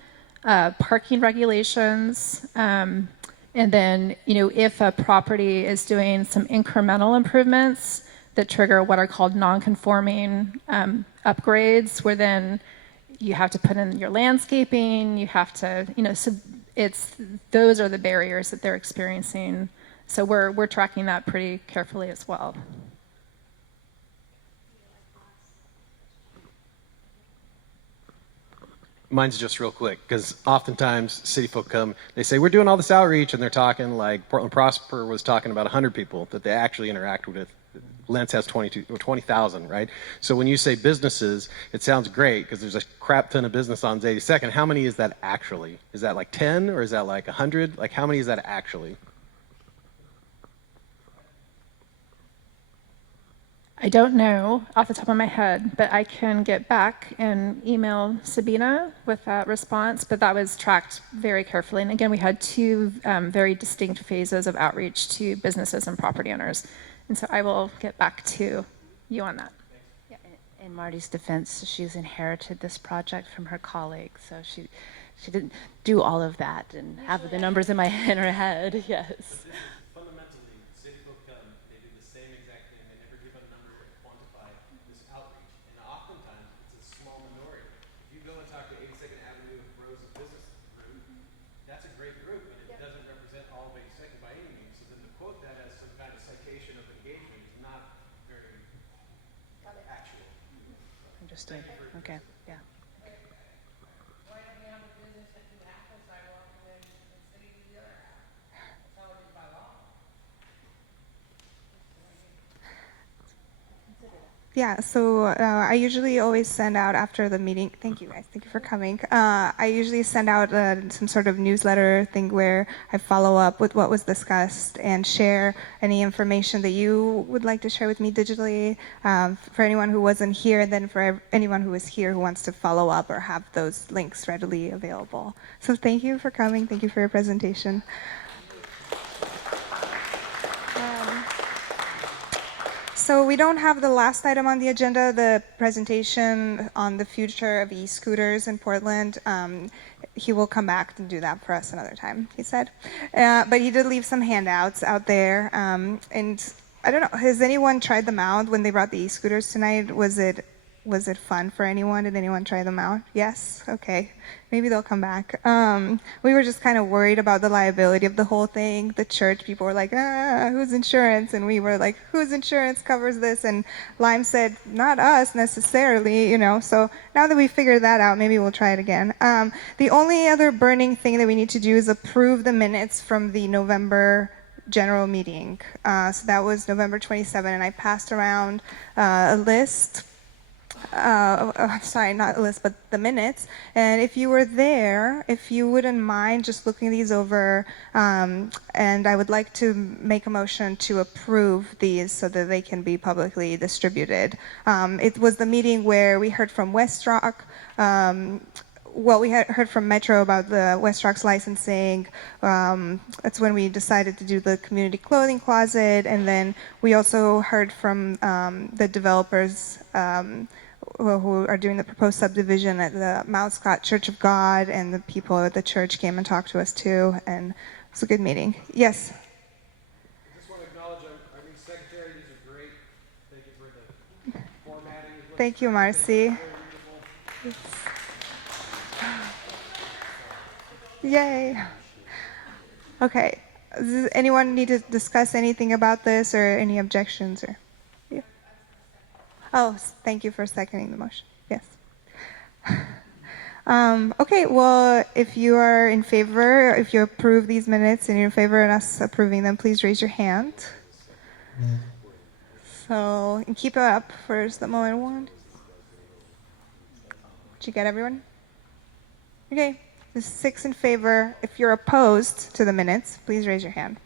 parking regulations, and then if a property is doing some incremental improvements that trigger what are called non-conforming upgrades, where then you have to put in your landscaping, you have to, so those are the barriers that they're experiencing. So we're tracking that pretty carefully as well. Mine's just real quick, because oftentimes city folk come, they say, we're doing all this outreach, and they're talking like Portland Prosper was talking about 100 people that they actually interact with. Lentz has 20,000, right? So when you say businesses, it sounds great because there's a crap ton of business on 82nd. How many is that actually? Is that like 10 or is that like 100? Like how many is that actually? I don't know off the top of my head, but I can get back and email Sabina with that response. But that was tracked very carefully. And again, we had two very distinct phases of outreach to businesses and property owners. And so I will get back to you on that. In Marty's defense, she's inherited this project from her colleague, so she didn't do all of that and have the numbers in her head. Yes. Fundamentally, city folk come, they do the same exact thing. They never give a number to quantify this outreach, and oftentimes it's a small minority. If you go and talk to 82nd Avenue Rose Business Group, that's a great group, but it doesn't represent all of 82nd by any means. So then to quote that as some kind of citation of engagement is not very actual. Understood. Okay. Yeah. Yeah, so I usually always send out after the meeting. Thank you guys. Thank you for coming. I usually send out some sort of newsletter thing where I follow up with what was discussed and share any information that you would like to share with me digitally for anyone who wasn't here, and then for anyone who is here who wants to follow up or have those links readily available. So thank you for coming. Thank you for your presentation. So we don't have the last item on the agenda, the presentation on the future of e-scooters in Portland. He will come back and do that for us another time, he said. But he did leave some handouts out there. And I don't know, has anyone tried them out when they brought the e-scooters tonight? Was it fun for anyone? Did anyone try them out? Yes? Okay. Maybe they'll come back. We were just kind of worried about the liability of the whole thing. The church people were like, whose insurance? And we were like, whose insurance covers this? And Lime said, not us necessarily, you know. So now that we figured that out, maybe we'll try it again. The only other burning thing that we need to do is approve the minutes from the November general meeting. So that was November 27, and I passed around a list. Sorry, not a list, but the minutes. And if you were there, if you wouldn't mind just looking these over, and I would like to make a motion to approve these so that they can be publicly distributed. It was the meeting where we heard from West Rock. Well, we had heard from Metro about the West Rock's licensing. That's when we decided to do the community clothing closet, and then we also heard from the developers who are doing the proposed subdivision at the Mount Scott Church of God, and the people at the church came and talked to us too, and it was a good meeting. Yes? I just want to acknowledge our new secretary. These are great. Thank you for the formatting. Thank you, Marcy. Yay. Okay. Does anyone need to discuss anything about this or any objections? Or yeah. Oh, thank you for seconding the motion. Yes. Okay, well, if you are in favor, if you approve these minutes and you're in favor of us approving them, please raise your hand. So, and keep it up for just a moment. One. Did you get everyone? Okay. There's 6 in favor. If you're opposed to the minutes, please raise your hand.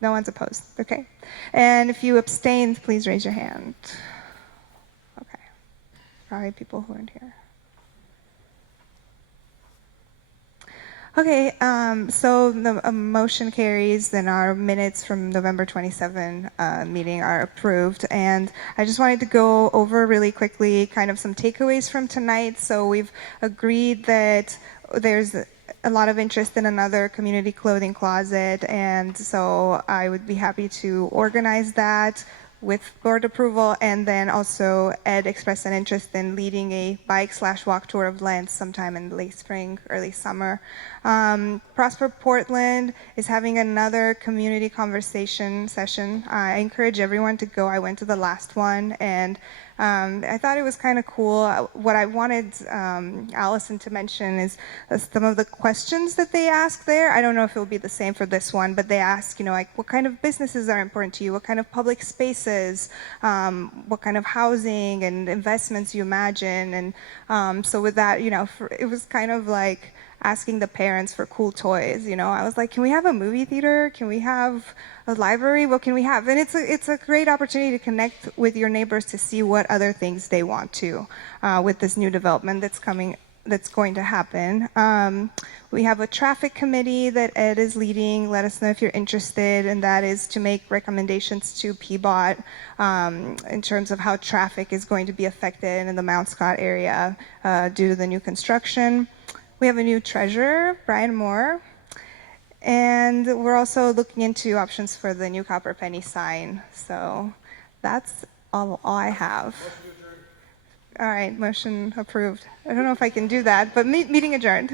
No one's opposed. Okay. And if you abstained, please raise your hand. Okay. Probably people who aren't here. Okay, so the motion carries, and our minutes from November 27 meeting are approved. And I just wanted to go over really quickly kind of some takeaways from tonight. So we've agreed that there's a lot of interest in another community clothing closet, and so I would be happy to organize that with board approval. And then also Ed expressed an interest in leading a bike/walk tour of Lent sometime in late spring, early summer. Prosper Portland is having another community conversation session. I encourage everyone to go. I went to the last one, and I thought it was kind of cool. What I wanted Allison to mention is some of the questions that they ask there. I don't know if it will be the same for this one, but they ask, like, what kind of businesses are important to you? What kind of public spaces? What kind of housing and investments you imagine? And so with that, it was kind of like, asking the parents for cool toys. You know, I was like, can we have a movie theater? Can we have a library? What can we have? And it's a great opportunity to connect with your neighbors to see what other things they want to with this new development that's going to happen. We have a traffic committee that Ed is leading. Let us know if you're interested, and that is to make recommendations to PBOT in terms of how traffic is going to be affected in the Mount Scott area due to the new construction. We have a new treasurer, Brian Moore, and we're also looking into options for the new copper penny sign. So that's all I have. All right, motion approved. I don't know if I can do that, but meeting adjourned.